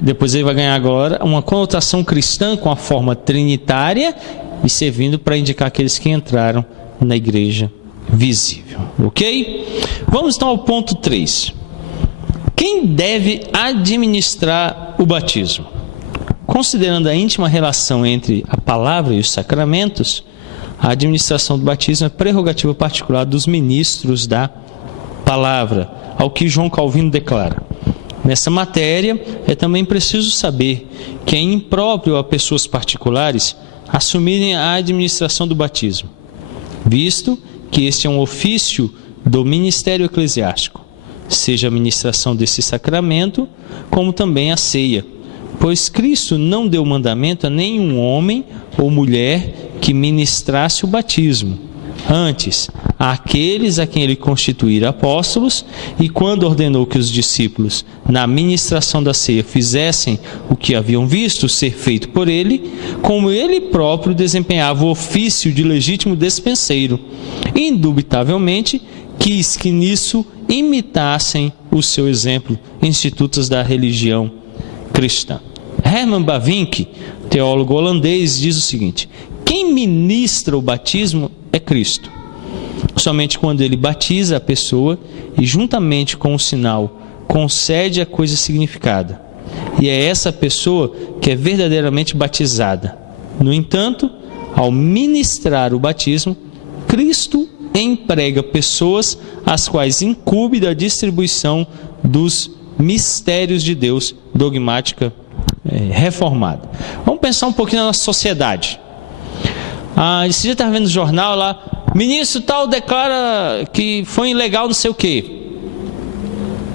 Depois ele vai ganhar agora uma conotação cristã com a forma trinitária e servindo para indicar aqueles que entraram na igreja visível. Ok? Vamos então ao ponto 3. Quem deve administrar o batismo? Considerando a íntima relação entre a palavra e os sacramentos, a administração do batismo é prerrogativa particular dos ministros da palavra, ao que João Calvino declara: nessa matéria, é também preciso saber que é impróprio a pessoas particulares assumirem a administração do batismo, visto que este é um ofício do ministério eclesiástico, seja a ministração desse sacramento, como também a ceia, pois Cristo não deu mandamento a nenhum homem ou mulher que ministrasse o batismo, antes, àqueles a quem ele constituíra apóstolos, e quando ordenou que os discípulos, na ministração da ceia, fizessem o que haviam visto ser feito por ele, como ele próprio desempenhava o ofício de legítimo despenseiro, indubitavelmente quis que nisso imitassem o seu exemplo institutos da religião cristã. Herman Bavinck, teólogo holandês, diz o seguinte: quem ministra o batismo é Cristo. somente quando ele batiza a pessoa e, juntamente com o sinal, concede a coisa significada. E é essa pessoa que é verdadeiramente batizada. No entanto, ao ministrar o batismo, Cristo emprega pessoas as quais incumbe da distribuição dos mistérios de Deus, dogmática reformada. Vamos pensar um pouquinho na nossa sociedade. Esse dia eu estava vendo no jornal lá, ministro tal declara que foi ilegal não sei o quê.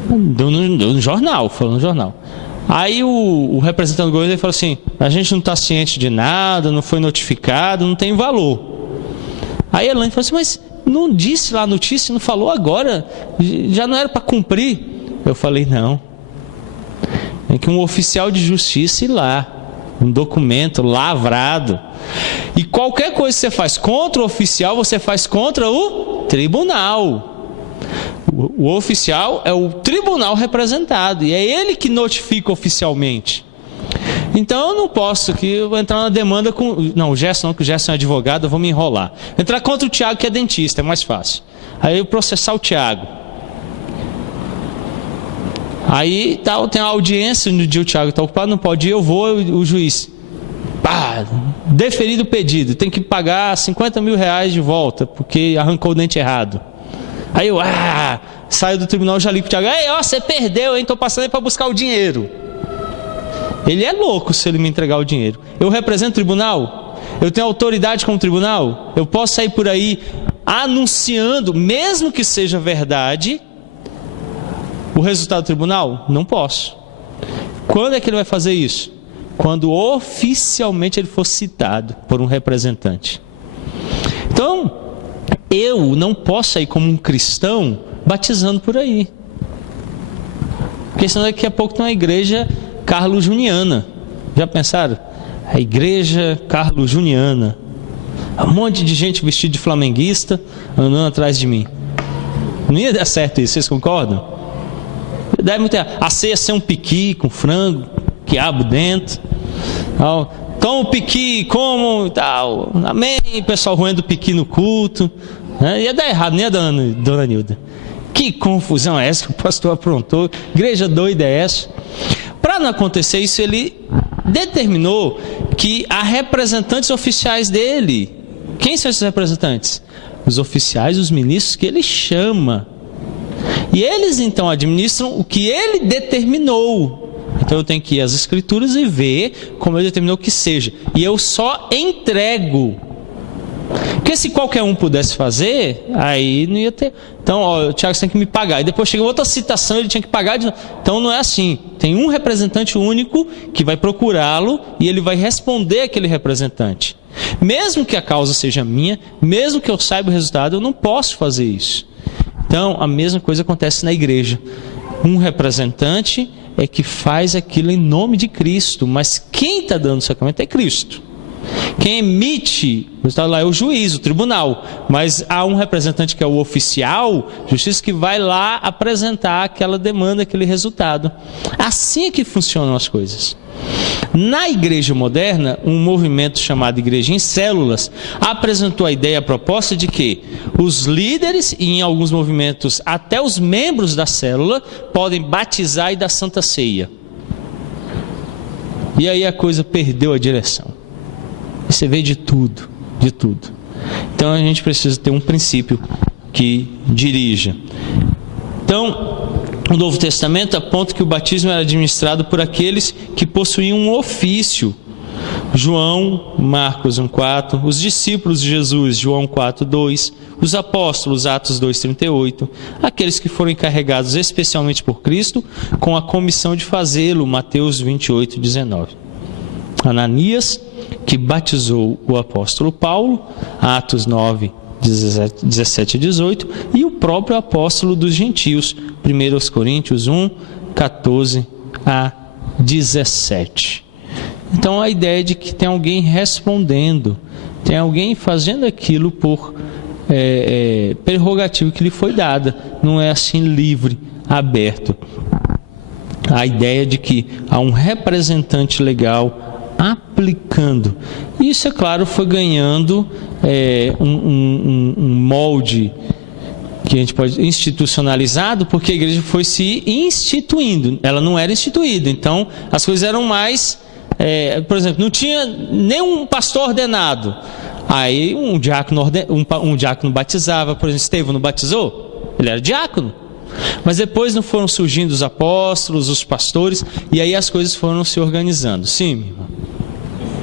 Deu no jornal, falou no jornal. Aí o representante do governo falou assim, a gente não está ciente de nada, não foi notificado, não tem valor. Aí a Elaine falou assim, mas não disse lá a notícia, não falou agora, já não era para cumprir. Eu falei, não. É que um oficial de justiça ir lá, um documento lavrado. E qualquer coisa que você faz contra o oficial, você faz contra o tribunal. O oficial é o tribunal representado, e é ele que notifica oficialmente. Então eu não posso que eu vou entrar na demanda com... Não, o Gerson não, que o Gerson é advogado, eu vou me enrolar. Entrar contra o Tiago, que é dentista, é mais fácil. Aí eu processar o Tiago. Aí tem a audiência, no dia o Tiago está ocupado, não pode ir, eu vou, o juiz... deferido o pedido, tem que pagar 50 mil reais de volta, porque arrancou o dente errado. Aí eu saio do tribunal, já ligo pro Tiago, ei, ó, você perdeu, hein? Estou passando aí para buscar o dinheiro. Ele é louco se ele me entregar o dinheiro. Eu represento o tribunal? Eu tenho autoridade como tribunal? Eu posso sair por aí anunciando, mesmo que seja verdade, o resultado do tribunal? Não posso. Quando é que ele vai fazer isso? Quando oficialmente ele for citado por um representante. Então, eu não posso sair como um cristão batizando por aí. Porque senão daqui a pouco tem uma igreja carlo-juniana. Já pensaram? A igreja carlo-juniana. Um monte de gente vestida de flamenguista andando atrás de mim. Não ia dar certo isso, vocês concordam? Deve ter a ceia ser um piqui com frango, quiabo dentro. Toma o piqui, como e tal. Amém, pessoal roendo piqui no culto. Ia dar errado, né, dona Nilda? Que confusão é essa que o pastor aprontou? Igreja doida é essa? Para não acontecer isso, ele determinou que há representantes oficiais dele. Quem são esses representantes? Os oficiais, os ministros que ele chama. E eles então administram o que ele determinou. Então eu tenho que ir às escrituras e ver como ele determinou que seja. E eu só entrego. Porque se qualquer um pudesse fazer, aí não ia ter. Então, o Tiago, você tem que me pagar. E depois chega outra citação, ele tinha que pagar de novo. Então não é assim. Tem um representante único que vai procurá-lo e ele vai responder àquele representante. Mesmo que a causa seja minha, mesmo que eu saiba o resultado, eu não posso fazer isso. Então, a mesma coisa acontece na igreja. Um representante é que faz aquilo em nome de Cristo, mas quem está dando o sacramento é Cristo. Quem emite o resultado lá é o juiz, o tribunal, mas há um representante que é o oficial, justiça, que vai lá apresentar aquela demanda, aquele resultado. Assim é que funcionam as coisas. Na igreja moderna, um movimento chamado Igreja em Células apresentou a ideia, a proposta de que os líderes, e em alguns movimentos até os membros da célula, podem batizar e dar santa ceia. E aí a coisa perdeu a direção. Você vê de tudo, de tudo. Então a gente precisa ter um princípio que dirija. Então, o Novo Testamento aponta que o batismo era administrado por aqueles que possuíam um ofício. João, Marcos 1,4, os discípulos de Jesus, João 4,2, os apóstolos, Atos 2,38, aqueles que foram encarregados especialmente por Cristo com a comissão de fazê-lo, Mateus 28,19. Ananias, que batizou o apóstolo Paulo, Atos 9, 17 e 18, e o próprio apóstolo dos gentios, 1 Coríntios 1, 14 a 17. Então a ideia de que tem alguém respondendo, tem alguém fazendo aquilo por prerrogativa que lhe foi dada, não é assim livre, aberto. A ideia de que há um representante legal aplicando. Isso, é claro, foi ganhando um molde que a gente pode institucionalizado, porque a igreja foi se instituindo. Ela não era instituída, então as coisas eram mais, por exemplo, não tinha nenhum pastor ordenado. Aí um diácono batizava. Por exemplo, Estevão não batizou? Ele era diácono. Mas depois não foram surgindo os apóstolos, os pastores, e aí as coisas foram se organizando. Sim, minha irmã.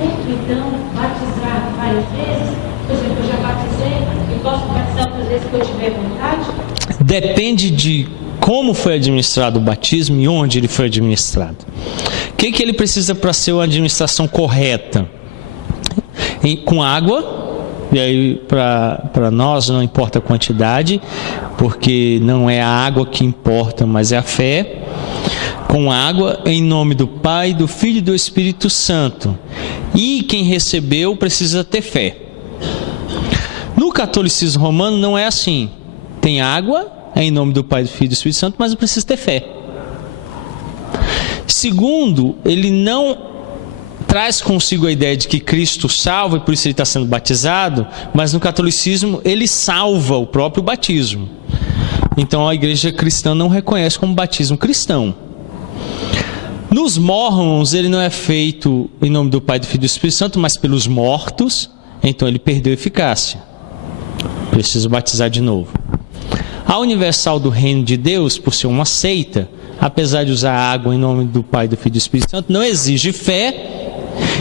É certo, então, batizar várias vezes? Por exemplo, eu já batizei e posso batizar outras vezes que eu tiver vontade? Depende de como foi administrado o batismo e onde ele foi administrado. O que ele precisa para ser uma administração correta? Com água. E aí, para nós, não importa a quantidade, porque não é a água que importa, mas é a fé. Com água, em nome do Pai, do Filho e do Espírito Santo. E quem recebeu precisa ter fé. No catolicismo romano não é assim. Tem água, é em nome do Pai, do Filho e do Espírito Santo, mas não precisa ter fé. Segundo, ele não traz consigo a ideia de que Cristo salva e por isso ele está sendo batizado, mas no catolicismo ele salva o próprio batismo. Então a igreja cristã não reconhece como batismo cristão. Nos mormons ele não é feito em nome do Pai, do Filho e do Espírito Santo, mas pelos mortos, então ele perdeu eficácia. Precisa batizar de novo. A Universal do Reino de Deus, por ser uma seita, apesar de usar água em nome do Pai, do Filho e do Espírito Santo, não exige fé,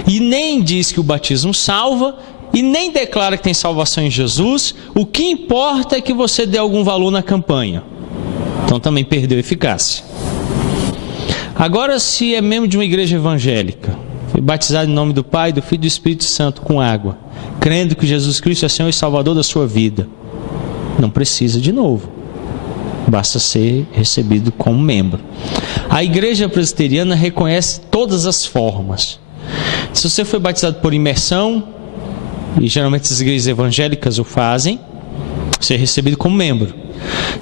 e nem diz que o batismo salva, e nem declara que tem salvação em Jesus. O que importa é que você dê algum valor na campanha. Então também perdeu eficácia. Agora, se é membro de uma igreja evangélica, foi batizado em nome do Pai, do Filho e do Espírito Santo com água, crendo que Jesus Cristo é Senhor e Salvador da sua vida, não precisa de novo. Basta ser recebido como membro. A igreja presbiteriana reconhece todas as formas. Se você foi batizado por imersão, e geralmente as igrejas evangélicas o fazem, você é recebido como membro.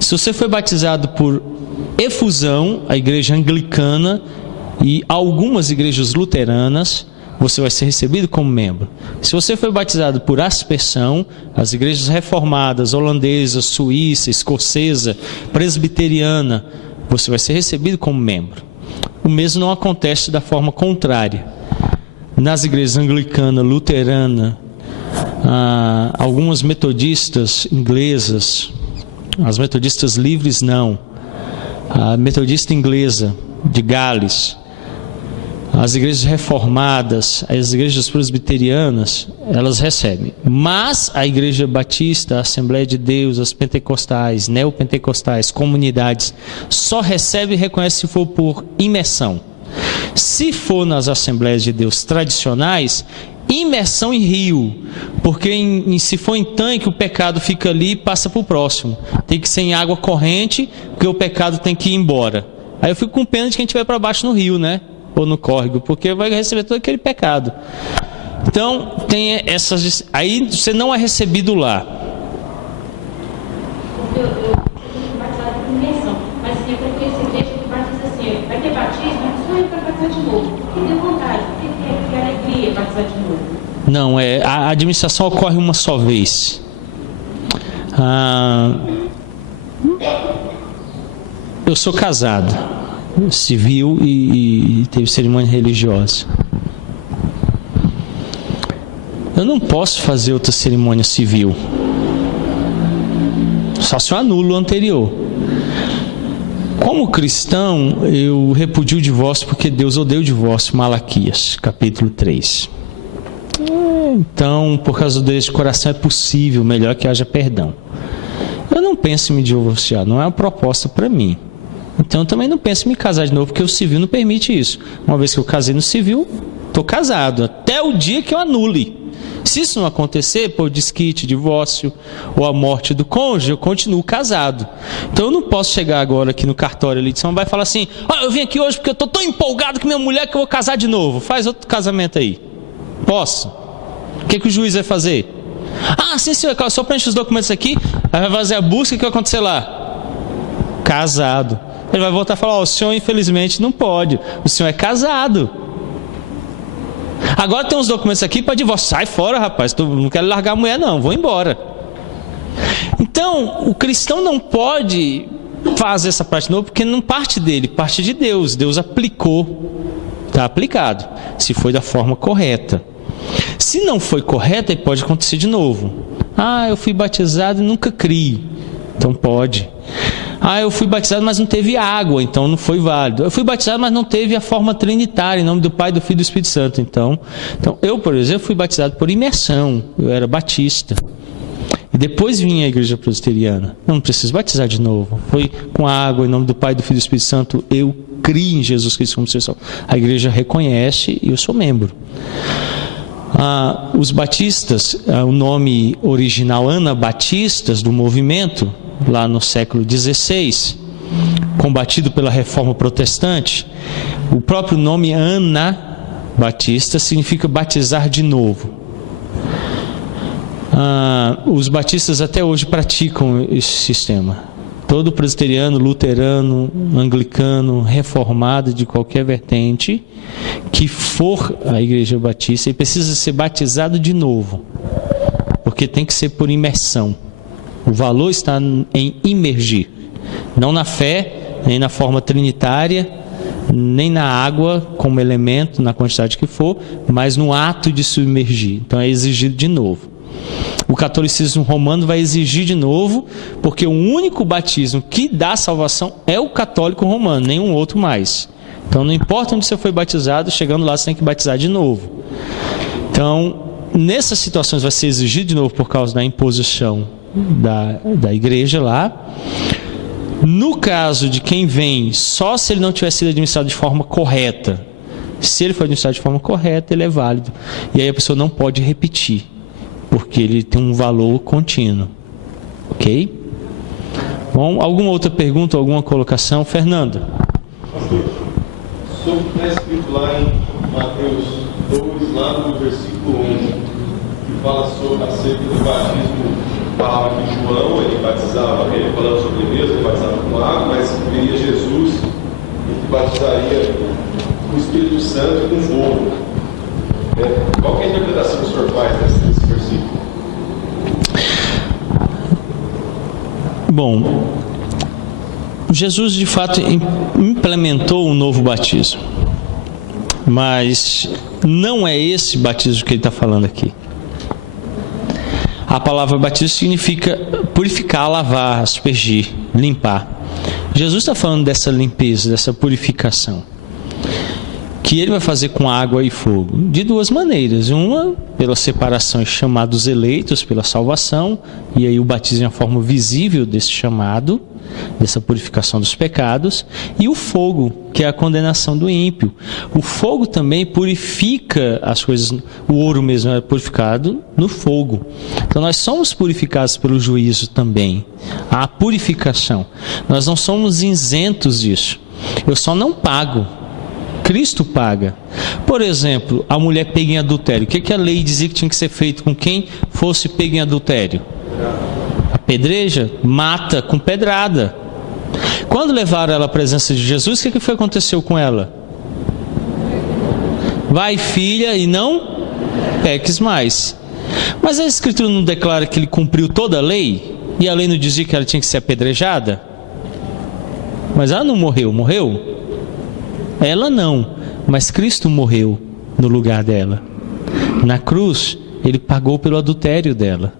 Se você foi batizado por efusão, a igreja anglicana e algumas igrejas luteranas, você vai ser recebido como membro. Se você foi batizado por aspersão, as igrejas reformadas, holandesa, suíça, escocesa, presbiteriana, você vai ser recebido como membro. O mesmo não acontece da forma contrária. Nas igrejas anglicana, luterana, algumas metodistas inglesas, as metodistas livres não, a metodista inglesa de Gales, as igrejas reformadas, as igrejas presbiterianas, elas recebem. Mas a igreja batista, a Assembleia de Deus, as pentecostais, neopentecostais, comunidades, só recebe e reconhece se for por imersão. Se for nas Assembleias de Deus tradicionais, imersão em rio, porque se for em tanque, o pecado fica ali e passa para o próximo. Tem que ser em água corrente, porque o pecado tem que ir embora. Aí eu fico com pena de quem estiver para baixo no rio, né? Ou no córrego, porque vai receber todo aquele pecado. Então, tem essas... Aí você não é recebido lá. Eu fui batizado por imersão, mas eu conheço igreja que batiza assim, vai ter batismo, mas só ir para batizar de novo. Que dê vontade, que alegria batizar de novo. Não, a administração ocorre uma só vez. Eu sou casado, civil e teve cerimônia religiosa. Eu não posso fazer outra cerimônia civil, só se eu anulo o anterior. Como cristão, eu repudio o divórcio porque Deus odeia o divórcio, Malaquias, capítulo 3. Então, por causa desse coração é possível, melhor que haja perdão. Eu não penso em me divorciar, não é uma proposta para mim. Então eu também não penso em me casar de novo, porque o civil não permite isso. Uma vez que eu casei no civil, estou casado, até o dia que eu anule. Se isso não acontecer, por desquite, divórcio ou a morte do cônjuge, eu continuo casado. Então eu não posso chegar agora aqui no cartório ali de São Paulo e falar assim: eu vim aqui hoje porque eu estou tão empolgado com minha mulher que eu vou casar de novo. Faz outro casamento aí. Posso? O que o juiz vai fazer? Sim, senhor, só preenche os documentos aqui, aí vai fazer a busca, o que vai acontecer lá? Casado. Ele vai voltar e falar: o senhor infelizmente não pode, o senhor é casado. Agora tem uns documentos aqui para divórcio. Sai fora, rapaz, não quero largar a mulher não, vou embora. Então, o cristão não pode fazer essa prática de novo, porque não parte dele, parte de Deus. Deus aplicou, está aplicado, se foi da forma correta. Se não foi correta, aí pode acontecer de novo. Eu fui batizado e nunca criei. Então pode. Eu fui batizado, mas não teve água, então não foi válido. Eu fui batizado, mas não teve a forma trinitária, em nome do Pai, do Filho e do Espírito Santo. Então eu, por exemplo, fui batizado por imersão. Eu era batista. E depois vim à igreja presbiteriana. Eu não preciso batizar de novo. Foi com água, em nome do Pai, do Filho e do Espírito Santo. Eu criei em Jesus Cristo como Senhor. A igreja reconhece e eu sou membro. Os batistas, o nome original Anabatistas do movimento, lá no século XVI, combatido pela reforma protestante, o próprio nome Anabatista significa batizar de novo. Os batistas até hoje praticam esse sistema. Todo presbiteriano, luterano, anglicano, reformado de qualquer vertente que for à igreja batista, ele precisa ser batizado de novo, porque tem que ser por imersão. O valor está em imergir, não na fé, nem na forma trinitária, nem na água como elemento, na quantidade que for, mas no ato de submergir. Então é exigido de novo. O catolicismo romano vai exigir de novo, porque o único batismo que dá salvação é o católico romano, nenhum outro mais. Então não importa onde você foi batizado, chegando lá você tem que batizar de novo. Então, nessas situações vai ser exigido de novo por causa da imposição da igreja lá. No caso de quem vem, só se ele não tiver sido administrado de forma correta. Se ele for administrado de forma correta, ele é válido. E aí a pessoa não pode repetir, porque ele tem um valor contínuo. Ok? Bom, alguma outra pergunta, alguma colocação? Fernando. Sobre o que está escrito lá em Mateus 2, lá no versículo 11, que fala sobre acerca do batismo, falava que João, ele batizava, ele falando sobre Deus, ele batizava com água, mas viria Jesus, que batizaria com o Espírito Santo e com fogo. Qual que é a interpretação que o senhor faz desse versículo? Bom, Jesus de fato implementou um novo batismo, mas não é esse batismo que ele está falando aqui. A palavra batismo significa purificar, lavar, aspergir, limpar. Jesus está falando dessa limpeza, dessa purificação, que ele vai fazer com água e fogo, de duas maneiras. Uma, pela separação e chamar dos eleitos, pela salvação, e aí o batismo é a forma visível desse chamado, dessa purificação dos pecados, e o fogo, que é a condenação do ímpio. O fogo também purifica as coisas, o ouro mesmo é purificado no fogo. Então nós somos purificados pelo juízo também, a purificação. Nós não somos isentos disso. Eu só não pago. Cristo paga. Por exemplo, a mulher pega em adultério. O que a lei dizia que tinha que ser feito com quem fosse pego em adultério? Apedreja, mata com pedrada. Quando levaram ela à presença de Jesus, o que foi que aconteceu com ela? Vai, filha, e não peques mais. Mas a Escritura não declara que ele cumpriu toda a lei? E a lei não dizia que ela tinha que ser apedrejada? Mas ela não morreu, morreu? Ela não, mas Cristo morreu no lugar dela. Na cruz, ele pagou pelo adultério dela.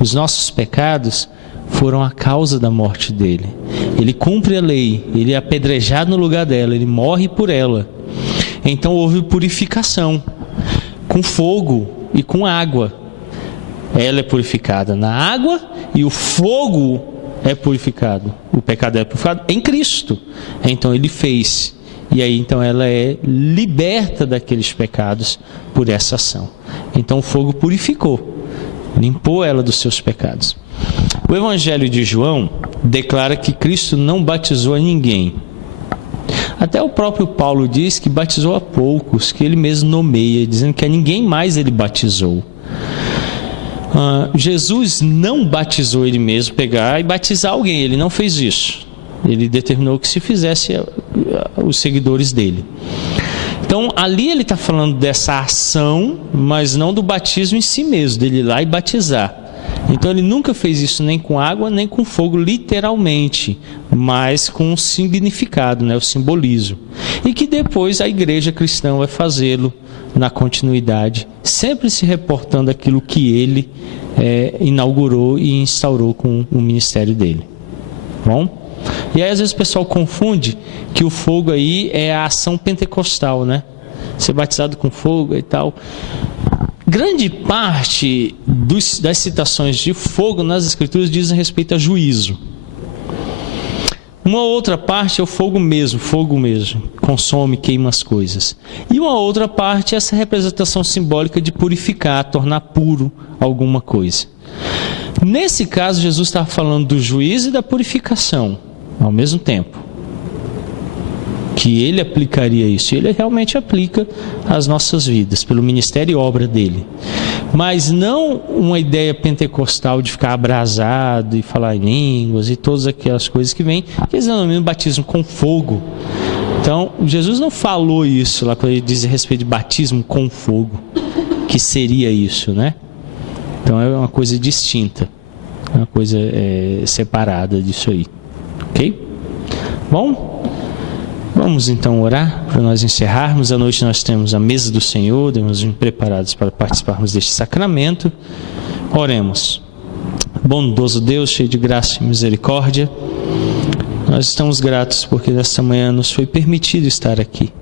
Os nossos pecados foram a causa da morte dele. Ele cumpre a lei, ele é apedrejado no lugar dela, ele morre por ela. Então houve purificação, com fogo e com água. Ela é purificada na água e o fogo é purificado. O pecado é purificado em Cristo. Então ele fez. E aí então ela é liberta daqueles pecados por essa ação. Então o fogo purificou, limpou ela dos seus pecados. O Evangelho de João declara que Cristo não batizou a ninguém. Até o próprio Paulo diz que batizou a poucos, que ele mesmo nomeia, dizendo que a ninguém mais ele batizou. Jesus não batizou ele mesmo, pegar e batizar alguém, ele não fez isso. Ele determinou que se fizesse os seguidores dele. Então, ali ele está falando dessa ação, mas não do batismo em si mesmo, dele ir lá e batizar. Então, ele nunca fez isso nem com água, nem com fogo, literalmente, mas com um significado, né, o simbolismo. E que depois a igreja cristã vai fazê-lo na continuidade, sempre se reportando aquilo que ele inaugurou e instaurou com o ministério dele. Bom? E aí às vezes o pessoal confunde que o fogo aí é a ação pentecostal, né? Ser batizado com fogo e tal. Grande parte das citações de fogo nas escrituras dizem respeito a juízo. Uma outra parte é o fogo mesmo, consome, queima as coisas. E uma outra parte é essa representação simbólica de purificar, tornar puro alguma coisa. Nesse caso, Jesus estava falando do juízo e da purificação ao mesmo tempo. Que ele aplicaria isso. E ele realmente aplica às nossas vidas, pelo ministério e obra dele. Mas não uma ideia pentecostal de ficar abrasado e falar em línguas e todas aquelas coisas que vêm, que eles denominam batismo com fogo. Então, Jesus não falou isso lá quando ele diz a respeito de batismo com fogo, que seria isso, né? Então é uma coisa distinta, é uma coisa separada disso aí, ok? Bom, vamos então orar para nós encerrarmos. À noite nós temos a mesa do Senhor, devemos vir preparados para participarmos deste sacramento. Oremos. Bondoso Deus, cheio de graça e misericórdia, nós estamos gratos porque nesta manhã nos foi permitido estar aqui,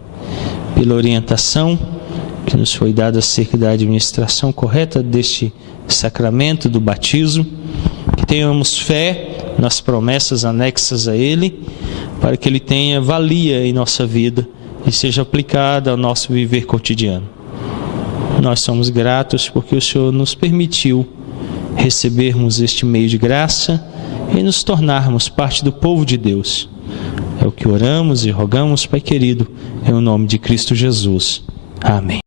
pela orientação que nos foi dada acerca da administração correta deste sacramento do batismo, que tenhamos fé nas promessas anexas a ele, para que ele tenha valia em nossa vida e seja aplicado ao nosso viver cotidiano. Nós somos gratos porque o Senhor nos permitiu recebermos este meio de graça e nos tornarmos parte do povo de Deus. É o que oramos e rogamos, Pai querido, em nome de Cristo Jesus. Amém.